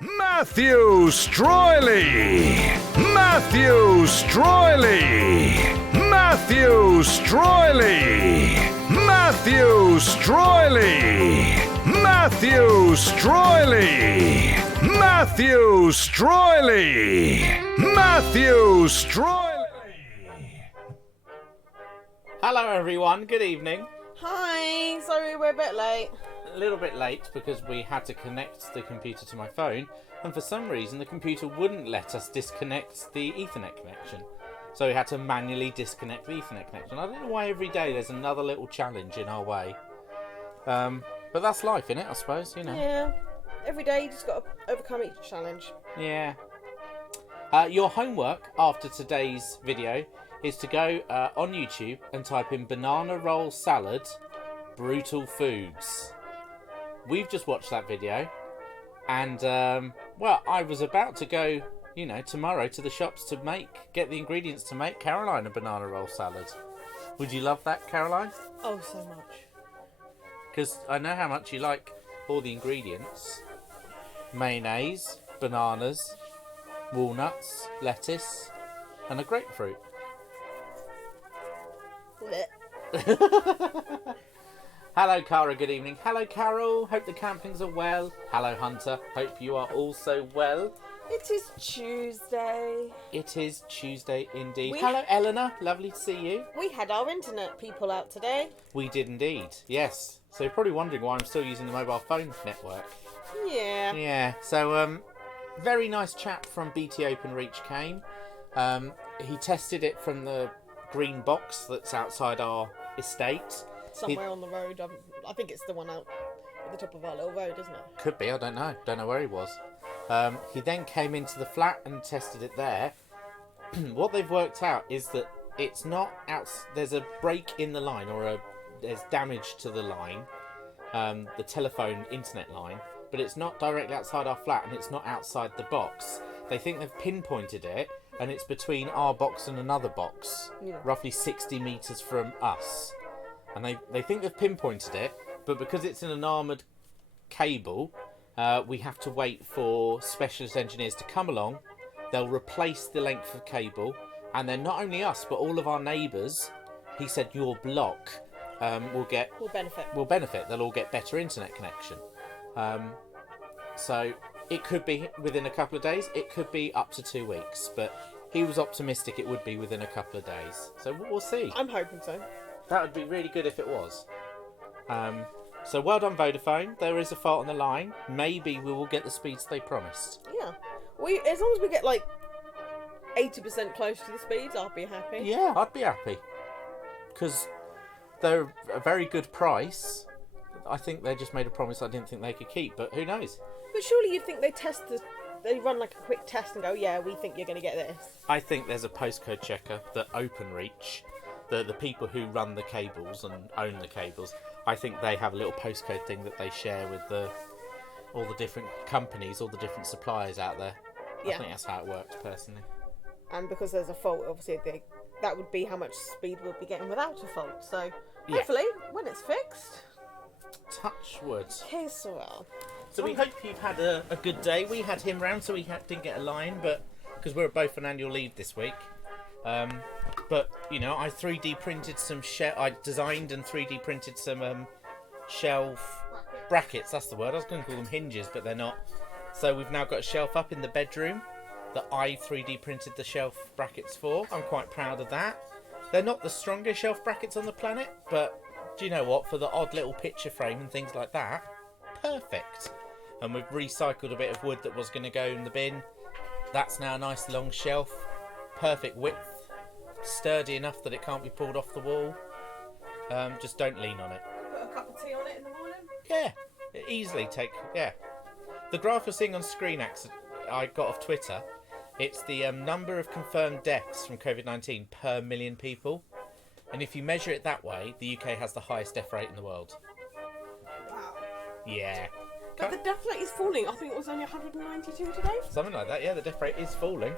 Matthew Streuli! Matthew Streuli! Matthew Streuli! Matthew Streuli! Matthew Streuli! Matthew Streuli! Matthew Streuli! Hello everyone, good evening. Hi, sorry we're a bit late. A little bit late because we had to connect the computer to my phone, and for some reason the computer wouldn't let us disconnect the Ethernet connection. So we had to manually disconnect the Ethernet connection. I don't know why every day there's another little challenge in our way. But that's life, innit, I suppose, you know. Yeah, every day you just got to overcome each challenge. Yeah. Your homework after today's video is to go on YouTube and type in banana roll salad, brutal foods. We've just watched that video, and well, I was about to go, you know, tomorrow to the shops to get the ingredients to make Caroline a banana roll salad. Would you love that, Caroline? Oh, so much. Because I know how much you like all the ingredients. Mayonnaise, bananas, walnuts, lettuce, and a grapefruit. Hello, Cara, good evening. Hello, Carol, hope the campings are well. Hello, Hunter, hope you are also well. It is Tuesday. It is Tuesday indeed. Hello, Eleanor, lovely to see you. We had our internet people out today. We did indeed, yes. So you're probably wondering why I'm still using the mobile phone network. Yeah. Yeah, so very nice chap from BT OpenReach came. He tested it from the green box that's outside our estate. Somewhere on the road. I think it's the one out at the top of our little road, isn't it? Could be, I don't know. Don't know where he was. He then came into the flat and tested it there. What they've worked out is that it's not out. There's a break in the line, or there's damage to the line, the telephone internet line, but it's not directly outside our flat, and it's not outside the box. They think they've pinpointed it, and it's between our box and another box, roughly 60 metres from us. And they think they've pinpointed it, but because it's in an armoured cable, we have to wait for specialist engineers to come along. They'll replace the length of cable, and then not only us, but all of our neighbours, he said your block will benefit. They'll all get better internet connection. So it could be within a couple of days. It could be up to 2 weeks, but he was optimistic it would be within a couple of days. So we'll see. I'm hoping so. That would be really good if it was. So well done, Vodafone. There is a fault on the line. Maybe we will get the speeds they promised. Yeah. As long as we get like 80% close to the speeds, I'll be happy. Yeah, I'd be happy. Because they're a very good price. I think they just made a promise I didn't think they could keep, but who knows? But surely you'd think they run like a quick test and go, yeah, we think you're going to get this. I think there's a postcode checker that OpenReach, the people who run the cables and own the cables, I think they have a little postcode thing that they share with all the different companies, all the different suppliers out there. Yeah. I think that's how it works, personally. And because there's a fault, obviously that would be how much speed we'll be getting without a fault. So hopefully, when it's fixed, touch wood. Yes, well. So we hope you've had a good day. We had him round, so we didn't get a line, but because we're both on annual leave this week. But you know, I 3D printed some I designed and 3D printed some shelf brackets. That's the word. I was going to call them hinges, but they're not. So we've now got a shelf up in the bedroom that I 3D printed the shelf brackets for. I'm quite proud of that. They're not the strongest shelf brackets on the planet, but do you know what? For the odd little picture frame and things like that, perfect. And we've recycled a bit of wood that was going to go in the bin. That's now a nice long shelf, perfect width, sturdy enough that it can't be pulled off the wall. Just don't lean on it. Put a cup of tea on it in the morning? Yeah, easily The graph you're seeing on screen, I got off Twitter. It's the number of confirmed deaths from COVID-19 per million people. And if you measure it that way, the UK has the highest death rate in the world. Wow. Yeah. But the death rate is falling. I think it was only 192 today. Something like that, yeah, the death rate is falling.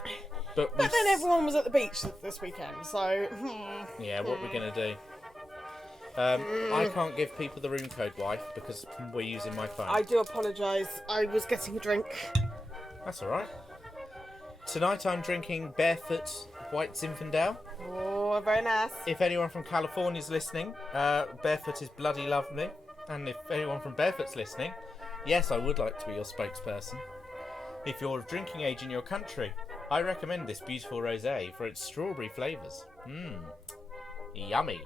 But then everyone was at the beach this weekend, so... Yeah, what we're going to do. I can't give people the room code wife because we're using my phone. I do apologise. I was getting a drink. That's alright. Tonight I'm drinking Barefoot White Zinfandel. Oh, very nice. If anyone from California's listening, Barefoot is bloody lovely. And if anyone from Barefoot's listening, yes, I would like to be your spokesperson. If you're of drinking age in your country, I recommend this beautiful rosé for its strawberry flavours. Yummy.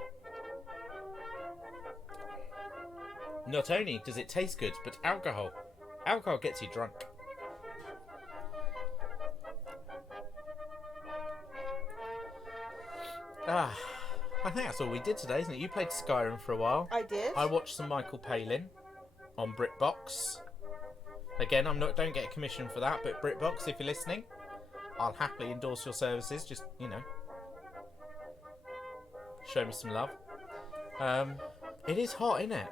Not only does it taste good, but alcohol gets you drunk. I think that's all we did today, isn't it? You played Skyrim for a while. I did. I watched some Michael Palin on BritBox. Again, don't get a commission for that, but BritBox, if you're listening, I'll happily endorse your services. Just, show me some love. It is hot, isn't it?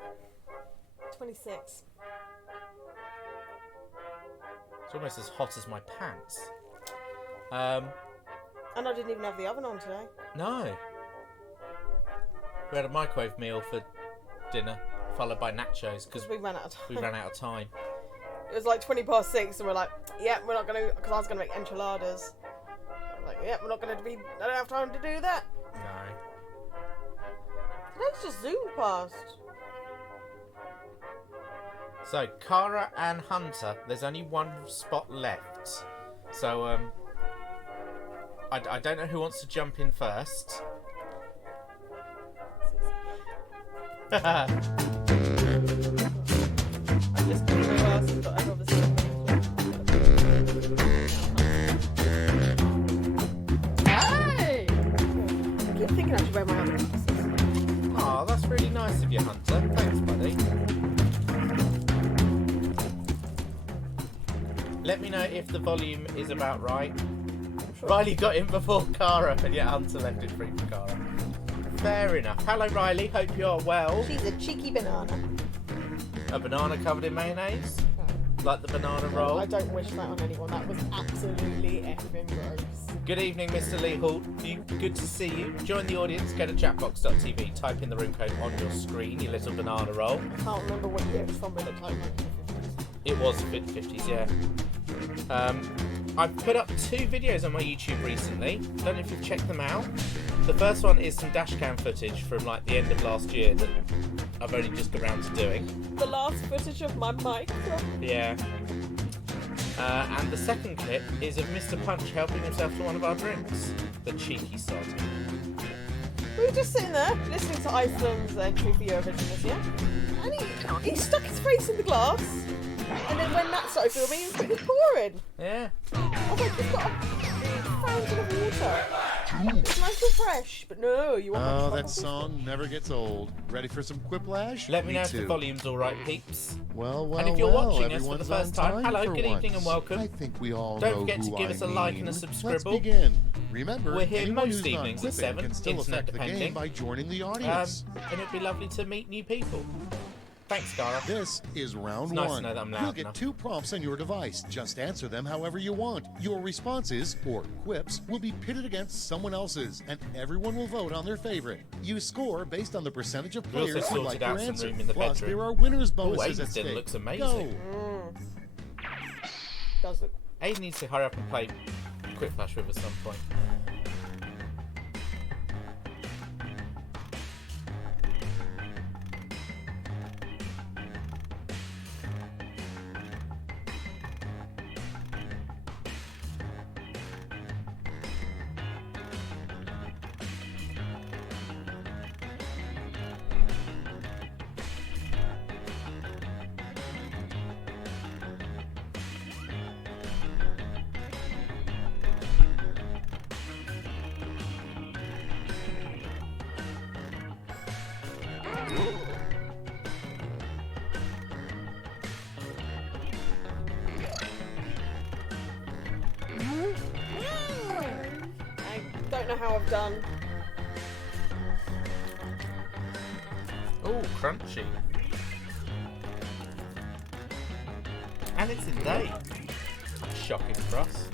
26. It's almost as hot as my pants. And I didn't even have the oven on today. No. We had a microwave meal for dinner, followed by nachos, because we ran out of time. We ran out of time. It was like 6:20, and we're like, yeah, we're not going to, because I was going to make enchiladas. I'm like, yeah, we're not going to be, I don't have time to do that. No. Today's just zoomed past. So, Cara and Hunter, there's only one spot left. So, I don't know who wants to jump in first. I just don't know who else, but I've obviously... Hey! I keep thinking I should wear my other glasses. Oh, that's really nice of you, Hunter. Thanks, buddy. Let me know if the volume is about right. Sure. Riley got in before Cara, and yet Hunter left it free for Cara. Fair enough. Hello, Riley. Hope you're well. She's a cheeky banana. A banana covered in mayonnaise? Like the banana roll? I don't wish that on anyone. That was absolutely effing gross. Good evening, Mr. Lee Hall. Good to see you. Join the audience. Go to jackbox.tv. Type in the room code on your screen, you little banana roll. I can't remember what year it's from, but it looked like 50s. It was the 50s, yeah. I've put up 2 videos on my YouTube recently. Don't know if you've checked them out. The first one is some dashcam footage from like the end of last year that I've only just got around to doing. The last footage of my mic. Yeah. And the second clip is of Mr. Punch helping himself to one of our drinks. The cheeky sod. We were just sitting there listening to Iceland's entry for Eurovision this year, and he stuck his face in the glass. And then when that started filming, he was pouring. Yeah. I was like, you've got a fountain of water. It's nice and fresh, but no, you want Oh, that song never gets old. Ready for some quiplash? Let me know if the volume's all right, peeps. Well, and if you're watching us for the everyone's first on time, hello, good once. evening and welcome. I think we all Don't know forget who to give us a I like mean. and a Let's subscribe. begin. Remember, We're here anyone most who's not evenings at quipping 7, can still internet affect the depending. game by joining the audience. And it'd be lovely to meet new people. Thanks, Cara. This is round It's nice one. to know that I'm loud You'll get enough. 2 prompts on your device. Just answer them however you want. Your responses, or quips, will be pitted against someone else's, and everyone will vote on their favorite. You score based on the percentage of We also players who sorted like your out some answer. room in the Plus, bedroom. there are winners' Oh, bonuses at Aiden's stake. den looks amazing. Go. Does look. Aiden needs to hurry up and play Quiplash with us at some point. I don't know how I've done. Oh, crunchy. And it's in date. Shocking for us.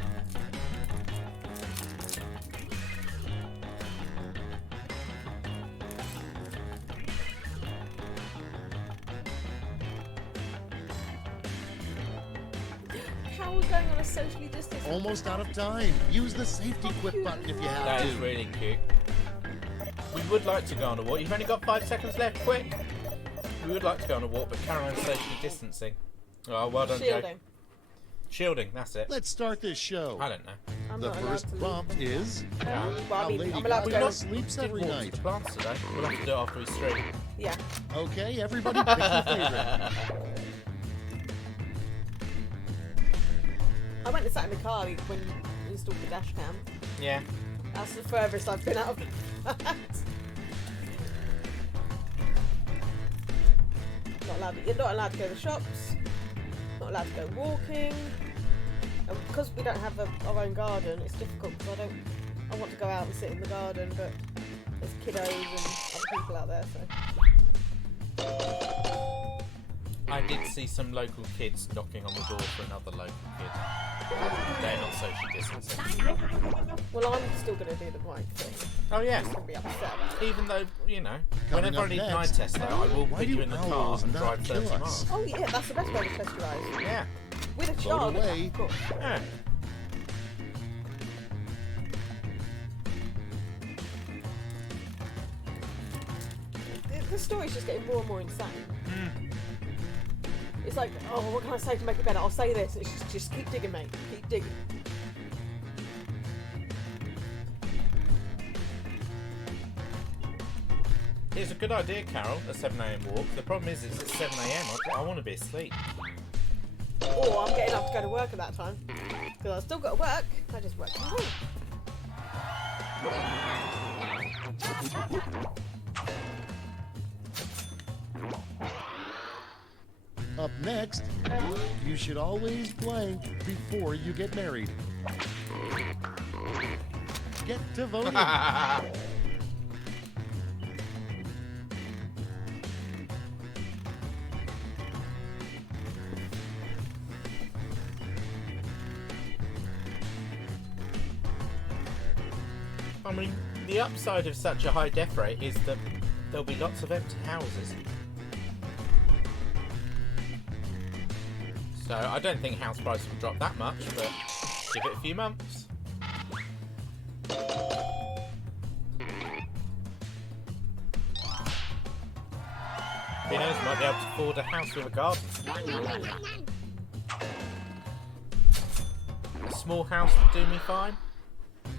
How how we're going on a socially distanced. Almost out of time. Use the safety quip button if you have That to. is really cute. We would like to go on a walk. You've only got 5 seconds left. Quick. We would like to go on a walk, but Caroline's socially distancing. Oh, well done, Joe. Shielding. Shielding, that's it. Let's start this show. I don't know. I'm The not allowed first to bump leave. is Well, I how mean, Lady I'm allowed to Gaga go. sleeps Did every walk night. to the plants today. We'll have to do it after we stream. Yeah. Okay, everybody pick your favorite. I went and sat in the car when you installed the dash cam. Yeah. That's the furthest I've been out of that. You're not allowed to go to the shops. Not allowed to go walking. And because we don't have our own garden, it's difficult because I want to go out and sit in the garden, but there's kiddos and other people out there, so. I did see some local kids knocking on the door for another local kid. They're not social distancing. Well, I'm still going to do the right thing. Oh, yeah. I'm going to be upset about it. Even though, you know, Coming whenever I up need an eye next, test, though, I will why put you do in the car owls and not drive 30 kill us? miles. Oh yeah, that's the best way to test your eyes. Yeah. With a Vote child, away. of course. Yeah. The story's just getting more and more insane. It's like, oh, what can I say to make it better? I'll say this. It's just keep digging, mate. Keep digging. It's a good idea, Carol, a 7 AM walk. The problem is it's at 7 AM. I want to be asleep. Or I'm getting up to go to work at that time. Because I've still got to work. I just work from home. Up next, you should always blank before you get married. Get to voting. I mean, the upside of such a high death rate is that there'll be lots of empty houses. So I don't think house prices will drop that much, but give it a few months. Who knows, might be able to afford a house with a garden. A small house would do me fine,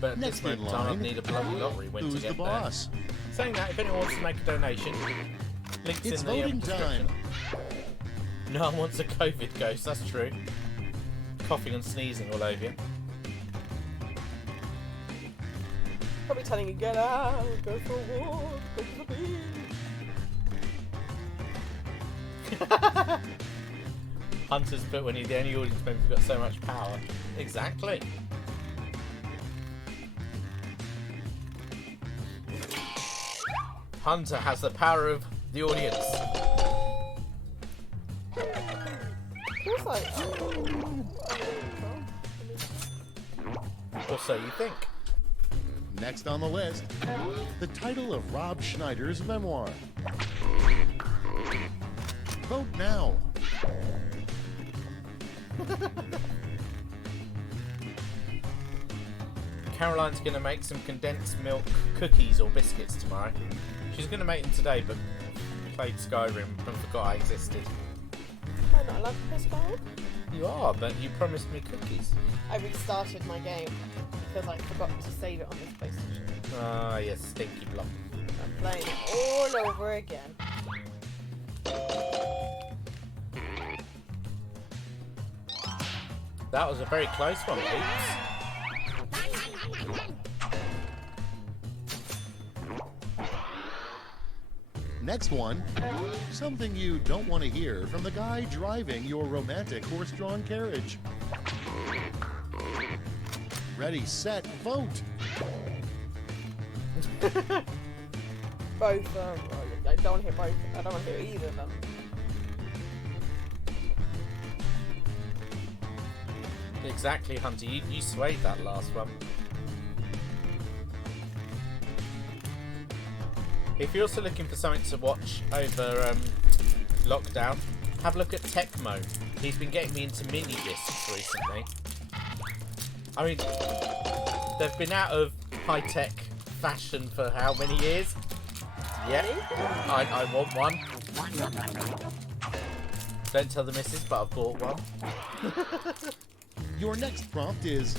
but at Next this in moment in time I'd line, need a bloody lottery win to who's get the there. boss? Saying that, if anyone wants to make a donation, links It's in the voting description. time. No one wants a COVID ghost, that's true. Coughing and sneezing all over you. Probably telling you, get out, go for a walk, go to the beach. Hunter's put when he's the only audience member who's got so much power. Exactly. Hunter has the power of the audience. Feels like, Or so you think. Next on the list, the title of Rob Schneider's memoir. Vote now. Caroline's going to make some condensed milk cookies or biscuits tomorrow. She's going to make them today, but played Skyrim and forgot I existed. am I not allowed to play Skyrim? You are, but you promised me cookies. I restarted my game because I forgot to save it on this PlayStation. Ah, yes, stinky block. I'm playing it all over again. That was a very close one, peeps. Next one, something you don't want to hear from the guy driving your romantic horse-drawn carriage. Ready, set, vote. Both, I don't want to hear both. I don't want to hear either of them. Exactly, Hunter. You swayed that last one. If you're also looking for something to watch over lockdown, have a look at Tecmo. He's been getting me into mini discs recently. I mean, they've been out of high-tech fashion for how many years? Yeah, I want one. Don't tell the missus, but I bought one. Your next prompt is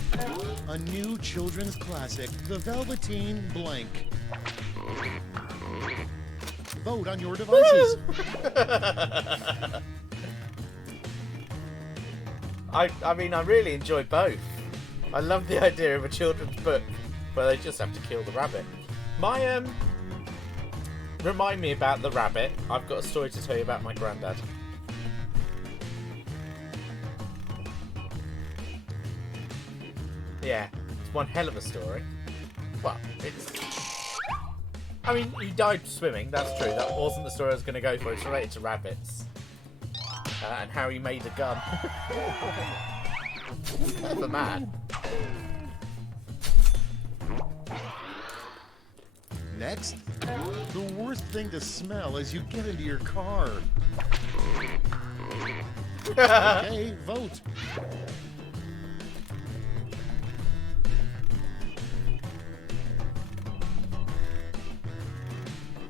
a new children's classic, The Velveteen Blank. Vote on your devices. I mean, I really enjoy both. I love the idea of a children's book where they just have to kill the rabbit. Remind me about the rabbit. I've got a story to tell you about my granddad. Yeah, it's one hell of a story. Well, I mean, he died swimming, that's true. That wasn't the story I was going to go for. It's related to rabbits. And how he made a gun. Clever man. Next, the worst thing to smell as you get into your car. Okay, vote.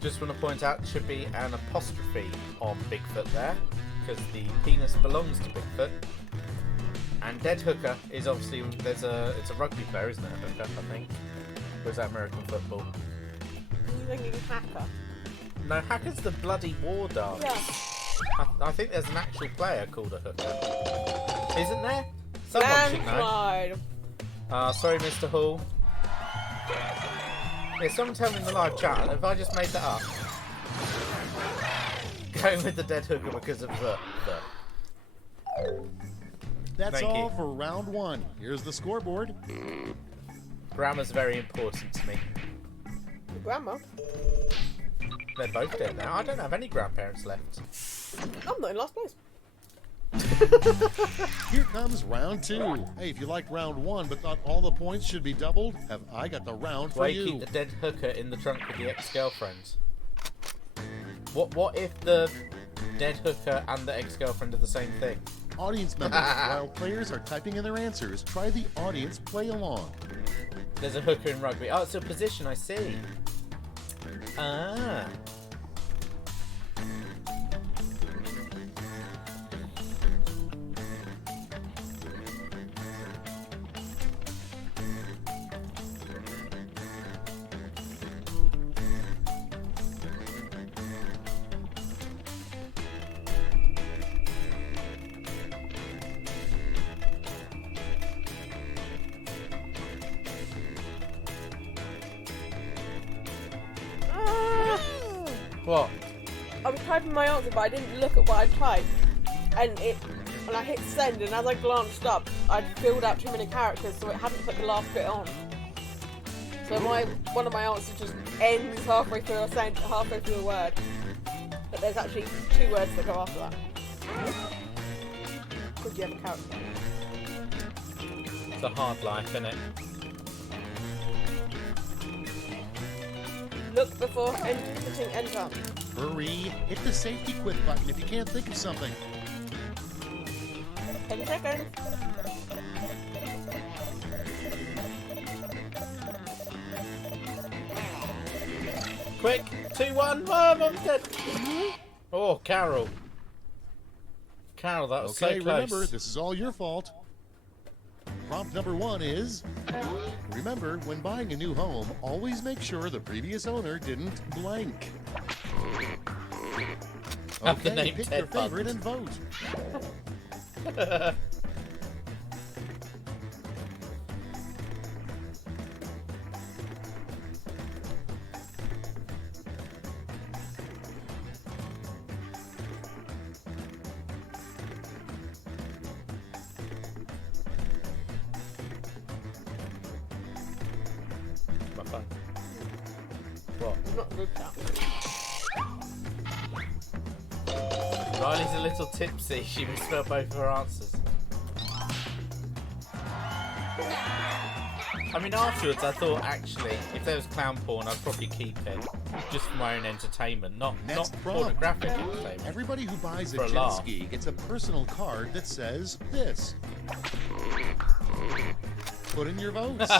Just want to point out, there should be an apostrophe on Bigfoot there, because the penis belongs to Bigfoot. And Dead Hooker is obviously, it's a rugby player, isn't it, Hooker, I think? Or is that American football? I'm thinking Hacker. No, Hacker's the bloody war dog. Yeah. I think there's an actual player called a Hooker. Isn't there? Someone should know. Landslide. Sorry, Mr. Hall. Yeah, someone tell me in the live chat, have I just made that up? Going with the Dead Hooker because of the. That's Thank all you. for round one. Here's the scoreboard. Grammar's very important to me. Your grandma. They're both dead now. I don't have any grandparents left. I'm not in last place. Here comes round two. Hey, if you liked round one but thought all the points should be doubled, have I got the round for Why you. keep the Dead Hooker in the trunk with the ex-girlfriend? What if the Dead Hooker and the ex-girlfriend are the same thing? Audience members, while players are typing in their answers, try the audience play along. There's a hooker in rugby. Oh, it's a position, I see. Ah. What? I was typing my answer, but I didn't look at what I typed. And I hit send, and as I glanced up, I'd filled out too many characters, so it hadn't put the last bit on. So one of my answers just ends halfway through a word. But there's actually 2 words that go after that. Because you have a character. It's a hard life, isn't it? Look before hitting enter. Hurry, hit the safety quit button if you can't think of something. 10 seconds. Quick! 2-1! Oh, Mom's dead! Oh, Carol. Carol, that was Okay, so close. remember, this is all your fault. Prompt number 1 is, remember, when buying a new home, always make sure the previous owner didn't blank. Have the Okay, name pick Ted your favorite and vote. My phone. What? It's not good chat. Riley's a little tipsy. She misspelled both of her answers. I mean, afterwards I thought actually, if there was clown porn, I'd probably keep it just for my own entertainment, not pornographic entertainment. Everybody who buys a For a jet laugh. ski gets a personal card that says this. Put in your votes.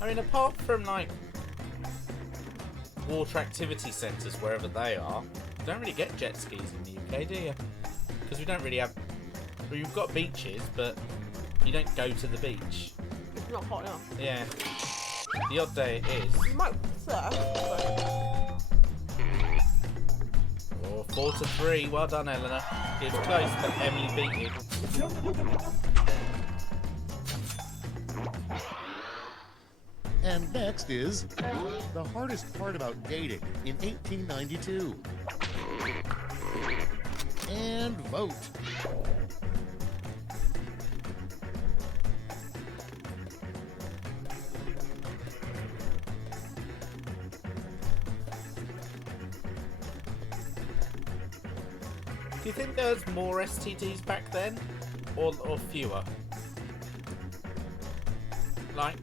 I mean, apart from like water activity centres wherever they are, you don't really get jet skis in the UK, do you? Because we don't really have. Well, you've got beaches, but you don't go to the beach. It's not hot enough. Yeah. The odd day it is. You might surf, but Oh, 4-3. Well done, Eleanor. It was close, but Emily beat you. And next is the hardest part about dating in 1892. And vote. Do you think there was more STDs back then, or fewer? Like,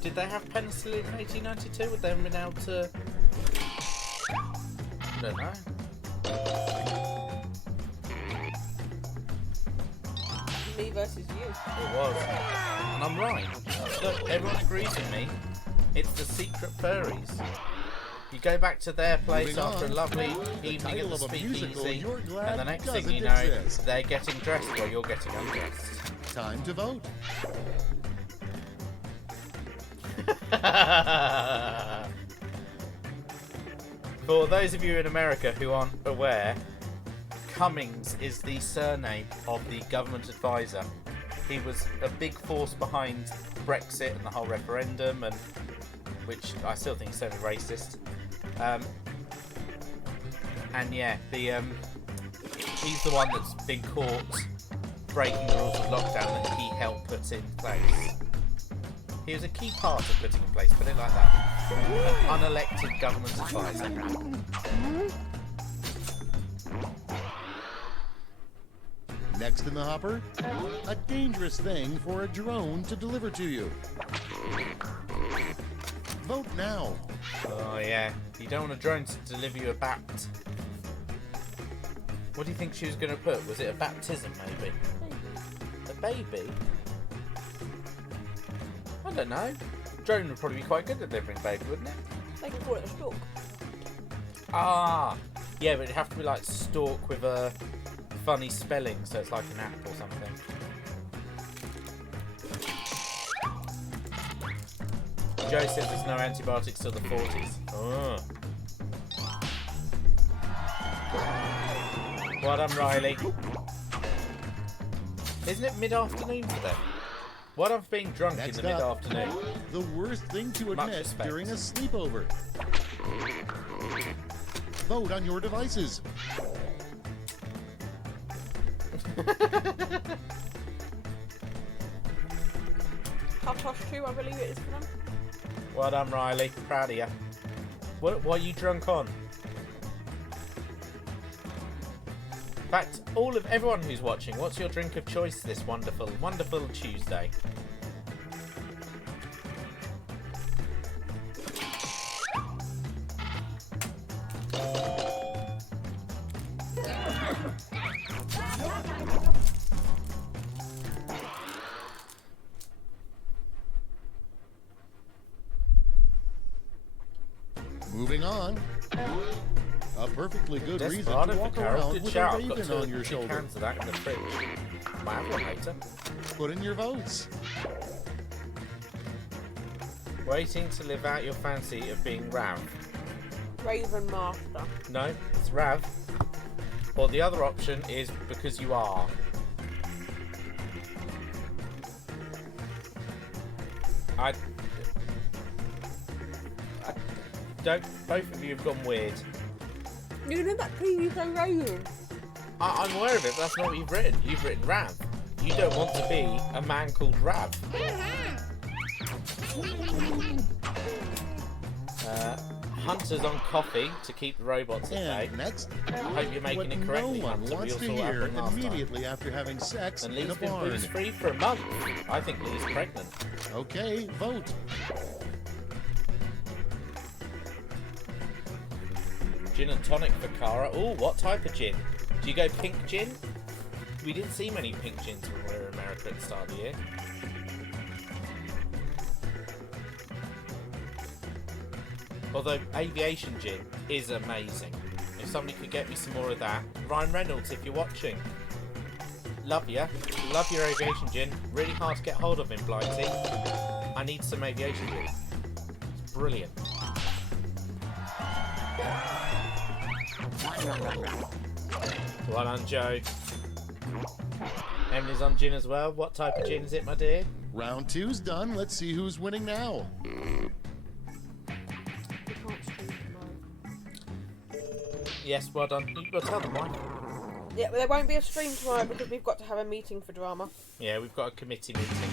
did they have penicillin in 1892? Would they have been able to? I don't know. me versus you. It was, and I'm right. Look, everyone agrees with me. It's the secret furries. You go back to their place Moving after on. a lovely The evening at title the of a musical speakeasy, you're glad and the next thing you doesn't know, exist. they're getting dressed while you're getting undressed. Time to vote. For those of you in America who aren't aware, Cummings is the surname of the government advisor. He was a big force behind Brexit and the whole referendum, and which I still think is semi-racist. And yeah, he's the one that's been caught breaking the rules of lockdown that he helped put in place. He was a key part of putting in place, put it like that. An unelected government advisor. Next in the hopper, a dangerous thing for a drone to deliver to you. Vote now. Oh yeah, you don't want a drone to deliver you a bat. What do you think she was going to put? Was it a baptism, maybe? A baby? I don't know. Drone would probably be quite good at delivering baby, wouldn't it? They can call it a stalk. Ah, yeah, but it'd have to be like stalk with a funny spelling, so it's like an app or something. Joe says there's no antibiotics till the 40s. Oh. Well done, Riley. Isn't it mid-afternoon for them? What I'm being drunk Next in the up, mid-afternoon. the worst thing to Much admit respect. during a sleepover. Vote on your devices. Half-tosh 2, I believe it is for them. Well done, Riley. Proud of you. What are you drunk on? In fact, everyone who's watching, what's your drink of choice this wonderful, wonderful Tuesday? Moving on. A perfectly good reason to Desperado for walk Carol. around Good with a shout. I've got raven on your two shoulder. cans of that in the fridge. Might have one later. Put in your votes. Waiting to live out your fancy of being Rav. Raven Master. No, it's Rav. Or the other option is because you are. I don't. Both of you have gone weird. You know that TV show Raven? I'm aware of it, but that's not what you've written. You've written Rav. You don't want to be a man called Rav. Hunters on coffee to keep the robots at bay. And next, I hope you're making what it correctly, no one Hunter. We wants all to saw what hear happened last time. immediately after having sex And in a Lee's been barn. booze-free for a month. I think Lee's pregnant. Okay, vote. Gin and tonic for Cara. Oh, what type of gin? Do you go pink gin? We didn't see many pink gins when we were in America at the start of the year. Although aviation gin is amazing. If somebody could get me some more of that. Ryan Reynolds, if you're watching. Love you. Love your aviation gin. Really hard to get hold of in Blighty. I need some aviation gin. It's brilliant. Well done, Joe. Emily's on gin as well. What type of gin is it, my dear? Round 2's done. Let's see who's winning now. We can't stream tomorrow. Yes, well done. Well, tell them why. Yeah, but there won't be a stream tomorrow because we've got to have a meeting for drama. Yeah, we've got a committee meeting.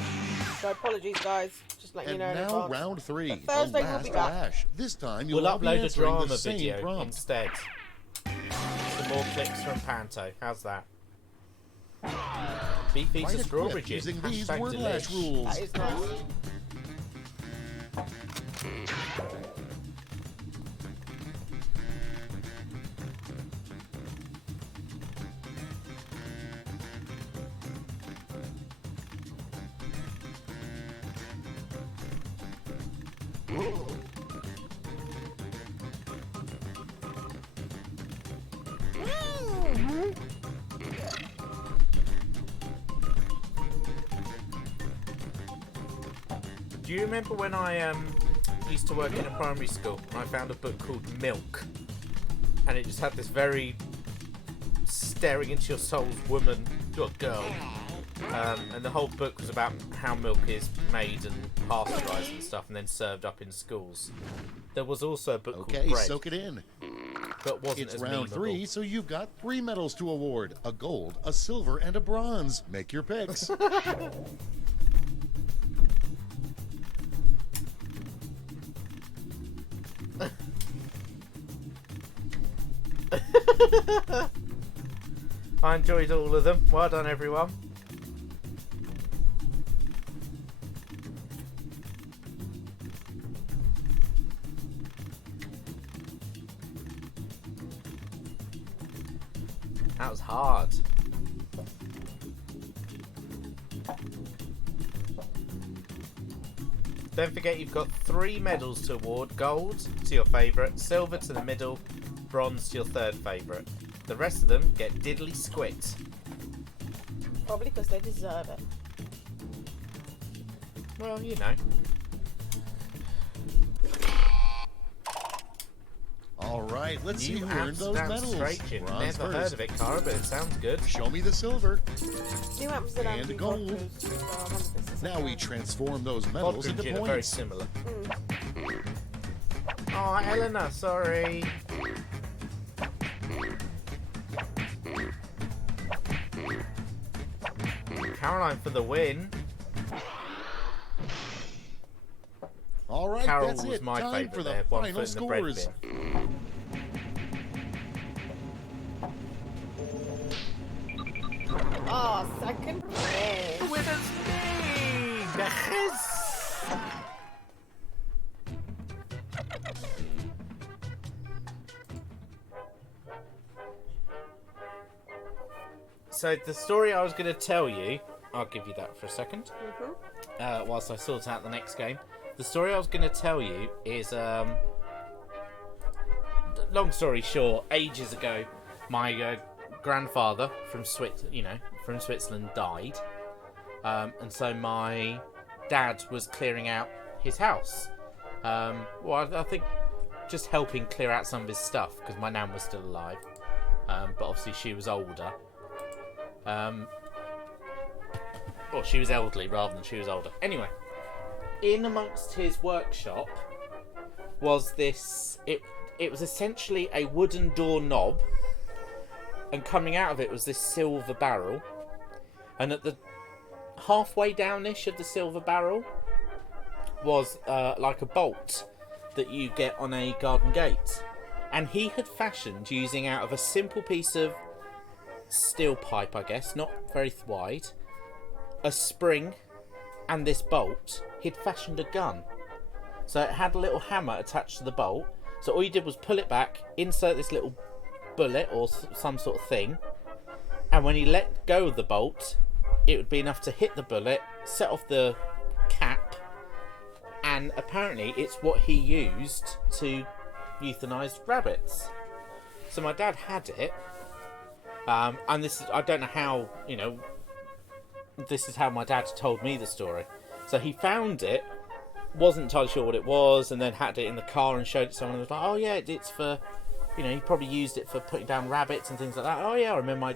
So apologies, guys. Just letting you And know in now advance. round 3, But Thursday the we'll last be back. dash. This time you'll We'll all be upload a answering drama the same video prompt. instead. Some more clips from Panto. How's that? Beef Write eater a strawberry quip gin. using these Hashtag word lash delish. rules. That is nice. Do you remember when I used to work in a primary school and I found a book called Milk? And it just had this very staring into your soul's woman, your girl. And the whole book was about how milk is made and pasteurised and stuff and then served up in schools. There was also a book Okay, called Bread, soak it in. but wasn't It's as round memeable. 3, so you've got 3 medals to award. A gold, a silver, and a bronze. Make your picks. I enjoyed all of them. Well done, everyone. That was hard. Don't forget you've got 3 medals to award. Gold to your favourite, silver to the middle, bronze to your third favourite. The rest of them get diddly squit. Probably because they deserve it. Well, you know. All right, let's see You who earned those Amsterdam medals. straight gin. Bronze Never heard first. of it, Cara, but it sounds good. Show me the silver. New Amsterdam And Dew gold. vodkas are 100% Now we transform those medals Vodka and into gin are very points. similar. Mm. Oh, Eleanor, sorry. Caroline for the win. All right, Carol that's was it. my Time favourite for the there. One final foot in the bread scores. bin. Ah, second place. Winner's me! Yes! So the story I was going to tell you, I'll give you that for a second, whilst I sort out the next game. The story I was going to tell you is, long story short, ages ago, my grandfather from Switzerland died, and so my dad was clearing out his house. Well, I think just helping clear out some of his stuff because my nan was still alive, but obviously she was older. Well, she was elderly rather than she was older. Anyway, in amongst his workshop was this. It was essentially a wooden door knob, and coming out of it was this silver barrel. And at the halfway downish of the silver barrel was like a bolt that you get on a garden gate. And he had fashioned, using out of a simple piece of steel pipe, I guess, not very wide, a spring and this bolt, he'd fashioned a gun. So it had a little hammer attached to the bolt. So all you did was pull it back, insert this little bullet or some sort of thing, and when he let go of the bolt, it would be enough to hit the bullet, set off the cap, and apparently it's what he used to euthanize rabbits. So my dad had it, and this is, I don't know how, you know, this is how my dad told me the story. So he found it, wasn't entirely sure what it was, and then had it in the car and showed it to someone and was like, oh yeah, it's for, you know, he probably used it for putting down rabbits and things like that. Oh yeah, I remember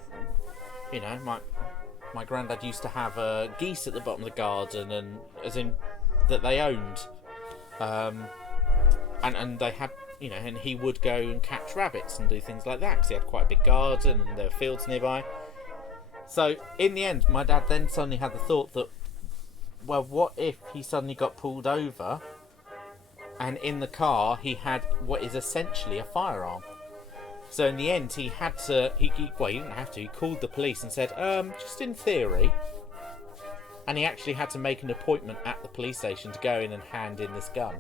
my granddad used to have geese at the bottom of the garden, and as in that they owned, and they had, you know, and he would go and catch rabbits and do things like that because he had quite a big garden and there were fields nearby. So in the end, my dad then suddenly had the thought that, well, what if he suddenly got pulled over and in the car he had what is essentially a firearm? So in the end, he had to, well, he didn't have to, he called the police and said, just in theory, and he actually had to make an appointment at the police station to go in and hand in this gun,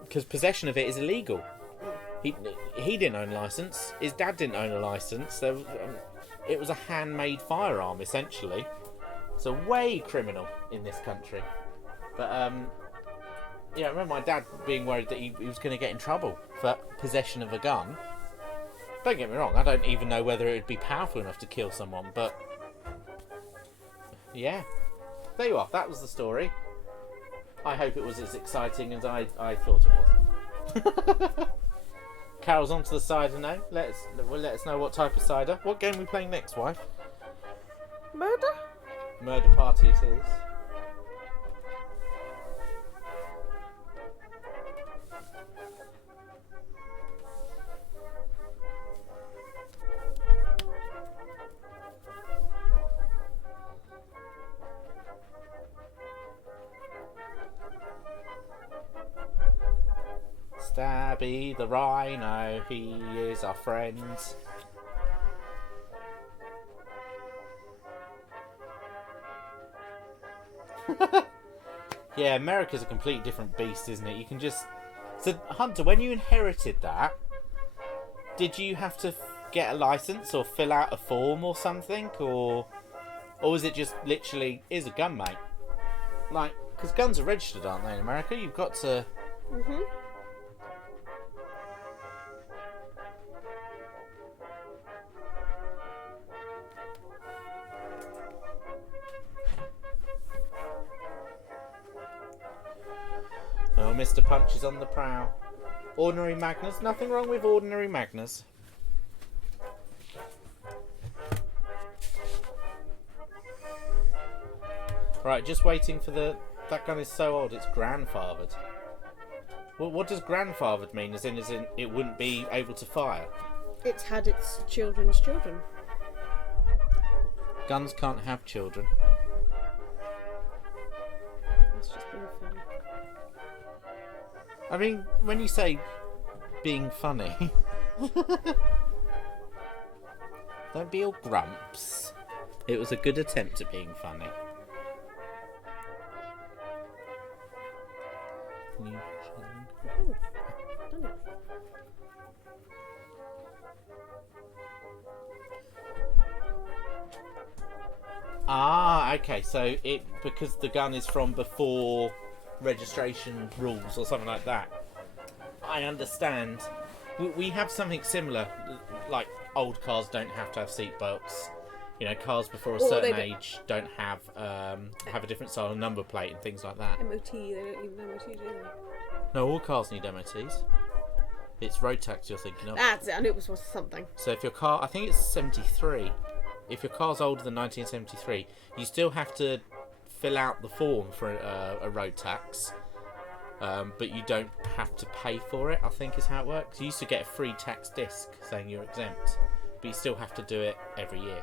because possession of it is illegal. He didn't own a licence, his dad didn't own a licence, it was a handmade firearm, essentially. So way criminal in this country. But, yeah, I remember my dad being worried that he was going to get in trouble for possession of a gun. Don't get me wrong, I don't even know whether it would be powerful enough to kill someone, but yeah. There you are, that was the story. I hope it was as exciting as I thought it was. Carol's onto the cider now. Let us know what type of cider. What game are we playing next, wife? Murder? Murder Party it is. Stabby the Rhino, he is our friend. Yeah, America's a completely different beast, isn't it? You can just... So, Hunter, when you inherited that, did you have to get a license or fill out a form or something? Or was it just literally, here's a gun, mate? Like, because guns are registered, aren't they, in America? You've got to... Mm-hmm. Oh, Mr. Punch is on the prowl. Ordinary Magners. Nothing wrong with ordinary Magners. Right, just waiting for the... That gun is so old, it's grandfathered. Well, what does grandfathered mean? As in it wouldn't be able to fire? It's had its children's children. Guns can't have children. It's just being funny. I mean, when you say being funny, don't be all grumps. It was a good attempt at being funny. Oh, done it. Ah, okay, so it, because the gun is from before registration rules or something like that. I understand. We have something similar, like old cars don't have to have seat belts. You know, cars before a certain age don't have a different style of number plate and things like that. MOT, they don't even MOT, do they? No, all cars need MOTs. It's road tax you're thinking of. That's it, I knew it was something. So if your car, I think it's 73. If your car's older than 1973, you still have to fill out the form for a road tax, but you don't have to pay for it, I think is how it works. You used to get a free tax disc saying you're exempt, but you still have to do it every year.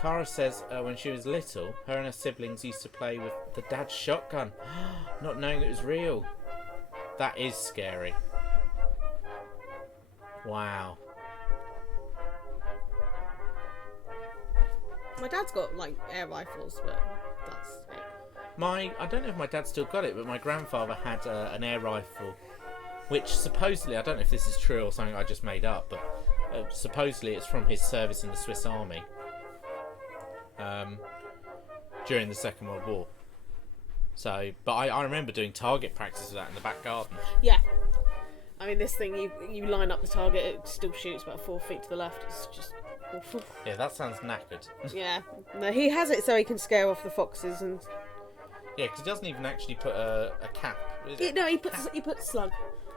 Cara says when she was little, her and her siblings used to play with the dad's shotgun, not knowing it was real. That is scary. Wow. My dad's got like air rifles, but that's it. I don't know if my dad still got it, but my grandfather had an air rifle, which supposedly, I don't know if this is true or something I just made up, but supposedly it's from his service in the Swiss Army during the Second World War. So, but I remember doing target practice with that in the back garden. Yeah. I mean, this thing, you line up the target, it still shoots about 4 feet to the left. It's just awful. Yeah, that sounds knackered. Yeah. No, he has it so he can scare off the foxes and... Yeah, because he doesn't even actually put a cap. No, he puts slug.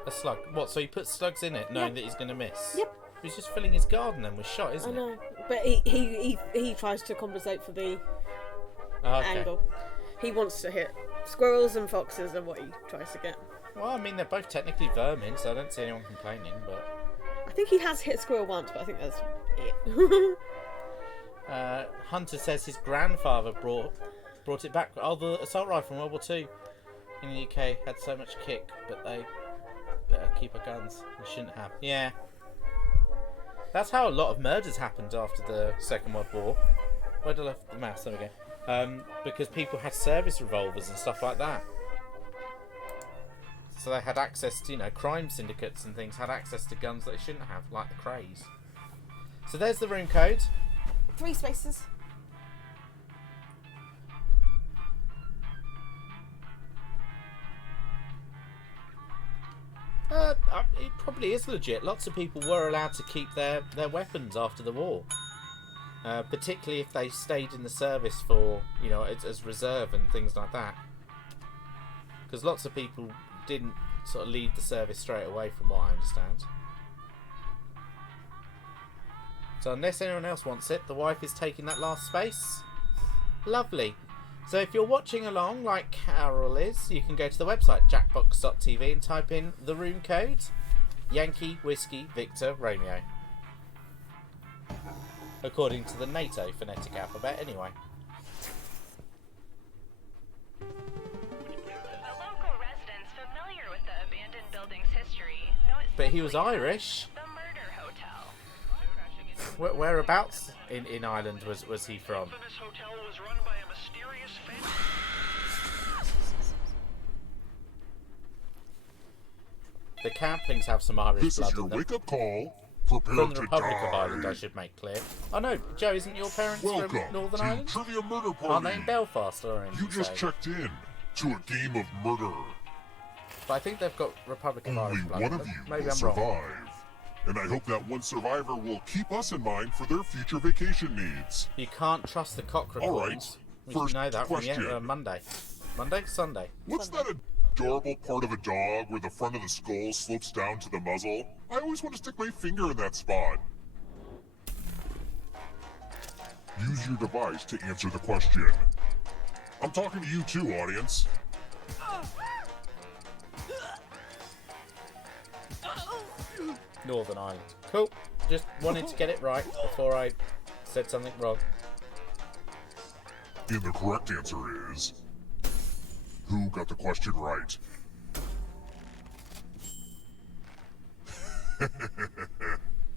A slug. What, so he puts slugs in it, knowing that he's going to miss? Yep. He's just filling his garden then with shot, isn't I know. But he tries to compensate for the angle. He wants to hit squirrels and foxes and what he tries to get. Well, I mean, they're both technically vermin, so I don't see anyone complaining, but... I think he has hit a squirrel once, but I think that's it. Hunter says his grandfather brought it back. Oh, the assault rifle from World War II in the UK had so much kick, but they better keep our guns. They shouldn't have. Yeah. That's how a lot of murders happened after the Second World War. Where did I left the mouse? There we go. Because people had service revolvers and stuff like that. So they had access to, crime syndicates and things had access to guns that they shouldn't have, like the Krays. So there's the room code. 3 spaces. It probably is legit. Lots of people were allowed to keep their weapons after the war. Particularly if they stayed in the service for, as reserve and things like that. Because lots of people didn't sort of leave the service straight away, from what I understand. So unless anyone else wants it, the wife is taking that last space. Lovely. So if you're watching along like Carol is, you can go to the website jackbox.tv and type in the room code Yankee Whiskey Victor Romeo. According to the NATO phonetic alphabet, anyway. But he was Irish. The Murder Hotel. Whereabouts in Ireland was he from? The infamous hotel was run by a mysterious family. The Camplings have some Irish This blood is your in them. wake-up call. Prepare From the to Republic of die. Ireland, I should make clear. Oh no, Joe, isn't your parents Welcome from Northern to Ireland? Trivia Murder Party. Aren't they in Belfast or anything? You just checked in to a game of murder. But I think they've got Republic of Only Irish blood one in of them. you Maybe will I'm wrong. survive. And I hope that one survivor will keep us in mind for their future vacation needs. You can't trust the cock All reports. right, You first know that question. from Monday. Monday? Sunday. What's that adorable part of a dog where the front of the skull slopes down to the muzzle? I always want to stick my finger in that spot. Use your device to answer the question. I'm talking to you too, audience. Northern Ireland. Cool. Just wanted to get it right before I said something wrong. And the correct answer is... Who got the question right?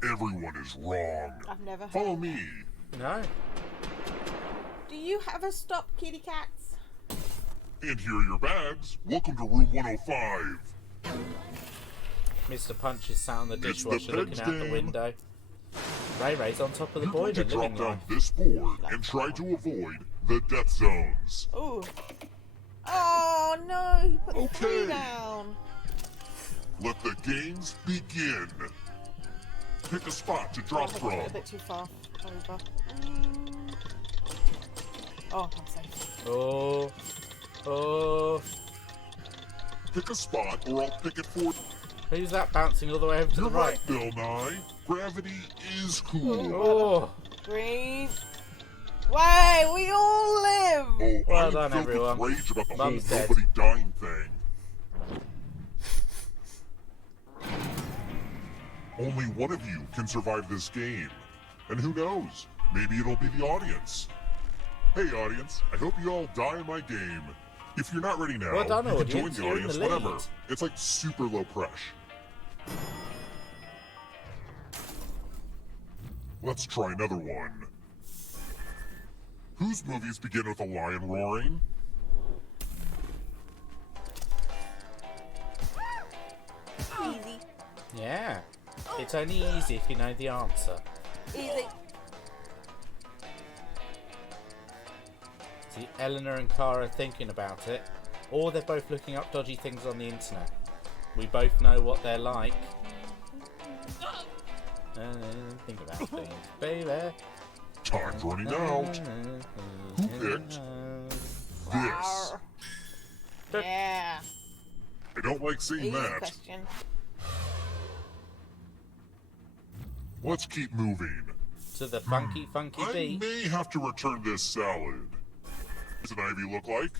Everyone is wrong. I've never heard. Follow me. No. Do you have a stop, kitty cats? And here are your bags. Welcome to room 105. Mr. Punch is sat on the It's the dishwasher looking Peg's out the game. window. Ray Ray's on top of the You're going boiler to drop living down room. this board and try to avoid the death zones. Ooh. Oh no, he put the Okay. 3 down. Let the games begin. Pick a spot to drop I from. went a bit too far over. Oh, I'm safe. Oh. Oh. Pick a spot or I'll pick it for... Who's that bouncing all the way over to You're the right? right, Bill Nye. Gravity is cool. Oh. Breathe. Wait, we all live. Oh, Well I'm done, filled everyone. with rage about the Mum's whole dead. nobody dying thing. Only one of you can survive this game. And who knows? Maybe it'll be the audience. Hey audience, I hope you all die in my game. If you're not ready now, Well done, you can join audience. the You're in audience the lead. whenever. It's like super low pressure. Let's try another one. Whose movies begin with a lion roaring? Easy. Yeah. It's only easy if you know the answer. Easy. See, Eleanor and Cara are thinking about it, or they're both looking up dodgy things on the internet. We both know what they're like. Think about things, baby. Time's running out. Who picked this? Yeah. I don't like seeing Easy that. question. Let's keep moving. To the funky, funky I beat. may have to return this salad. Does an Ivy look like?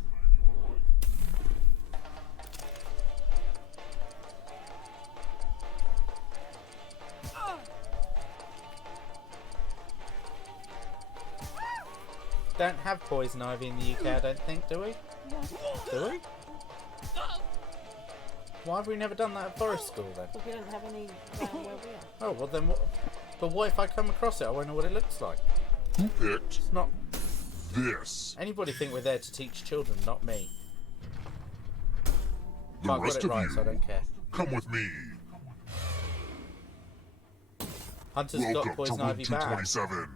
Don't have poison ivy in the UK, I don't think, do we? Do we? Why have we never done that at forest school then? Because we don't have any around where we are. Oh, well then what? But what if I come across it? I won't know what it looks like. Who picked It's not... this? Anybody think we're there to teach children, not me. The But I got rest it of right, you, so I don't care. come with me. Hunter's got Welcome to poison room ivy back. 227.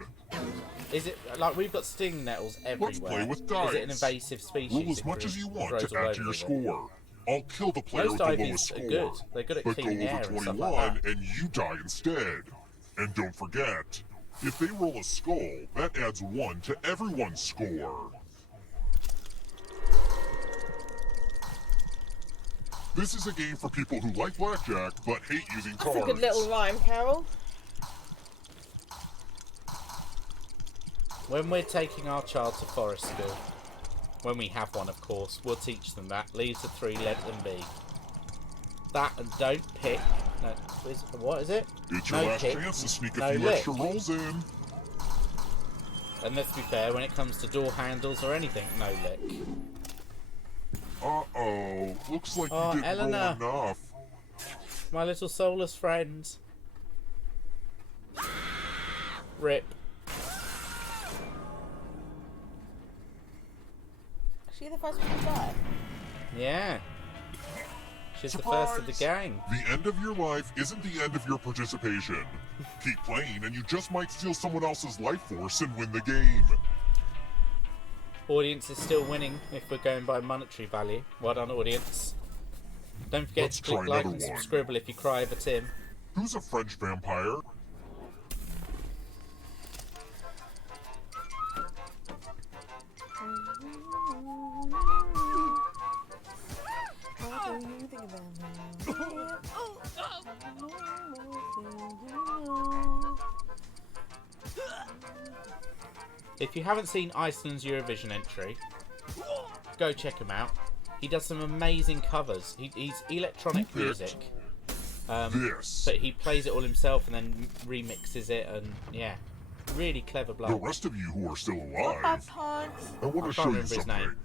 Is it like we've got stinging nettles everywhere? Let's play with Is it an dice. invasive species? Roll as that much as you want grows to all add to over your the score. I'll kill the player Most with the ivies lowest are score. good. They're good at but go cleaning air over and stuff 21 like that. and you die instead. And don't forget, if they roll a skull, that adds 1 to everyone's score. This is a game for people who like blackjack but hate using That's cards. a good little rhyme, Carol. When we're taking our child to forest school, when we have one, of course, we'll teach them that. Leave the 3, let them be. That and don't pick. No, what is it? It's your No last pick, chance to sneak a no few lick. extra rolls in. And let's be fair, when it comes to door handles or anything, no lick. Uh-oh. Looks like Oh, you didn't Eleanor. roll enough. My little soulless friend. Rip. Is she the first one to die? Yeah. She's Surprise! the first of the gang. The end of your life isn't the end of your participation. Keep playing and you just might steal someone else's life force and win the game. Audience is still winning if we're going by monetary value. Well done, audience. Don't forget Let's to click try like another and one. scribble if you cry over Tim. Who's a French vampire? What do you think about me? If you haven't seen Iceland's Eurovision entry, go check him out. He does some amazing covers. He's electronic music, This. but he plays it all himself and then remixes it, and yeah, really clever The bloke. rest of you who are still Pop alive, Punks. I want to I show can't you remember his something. name.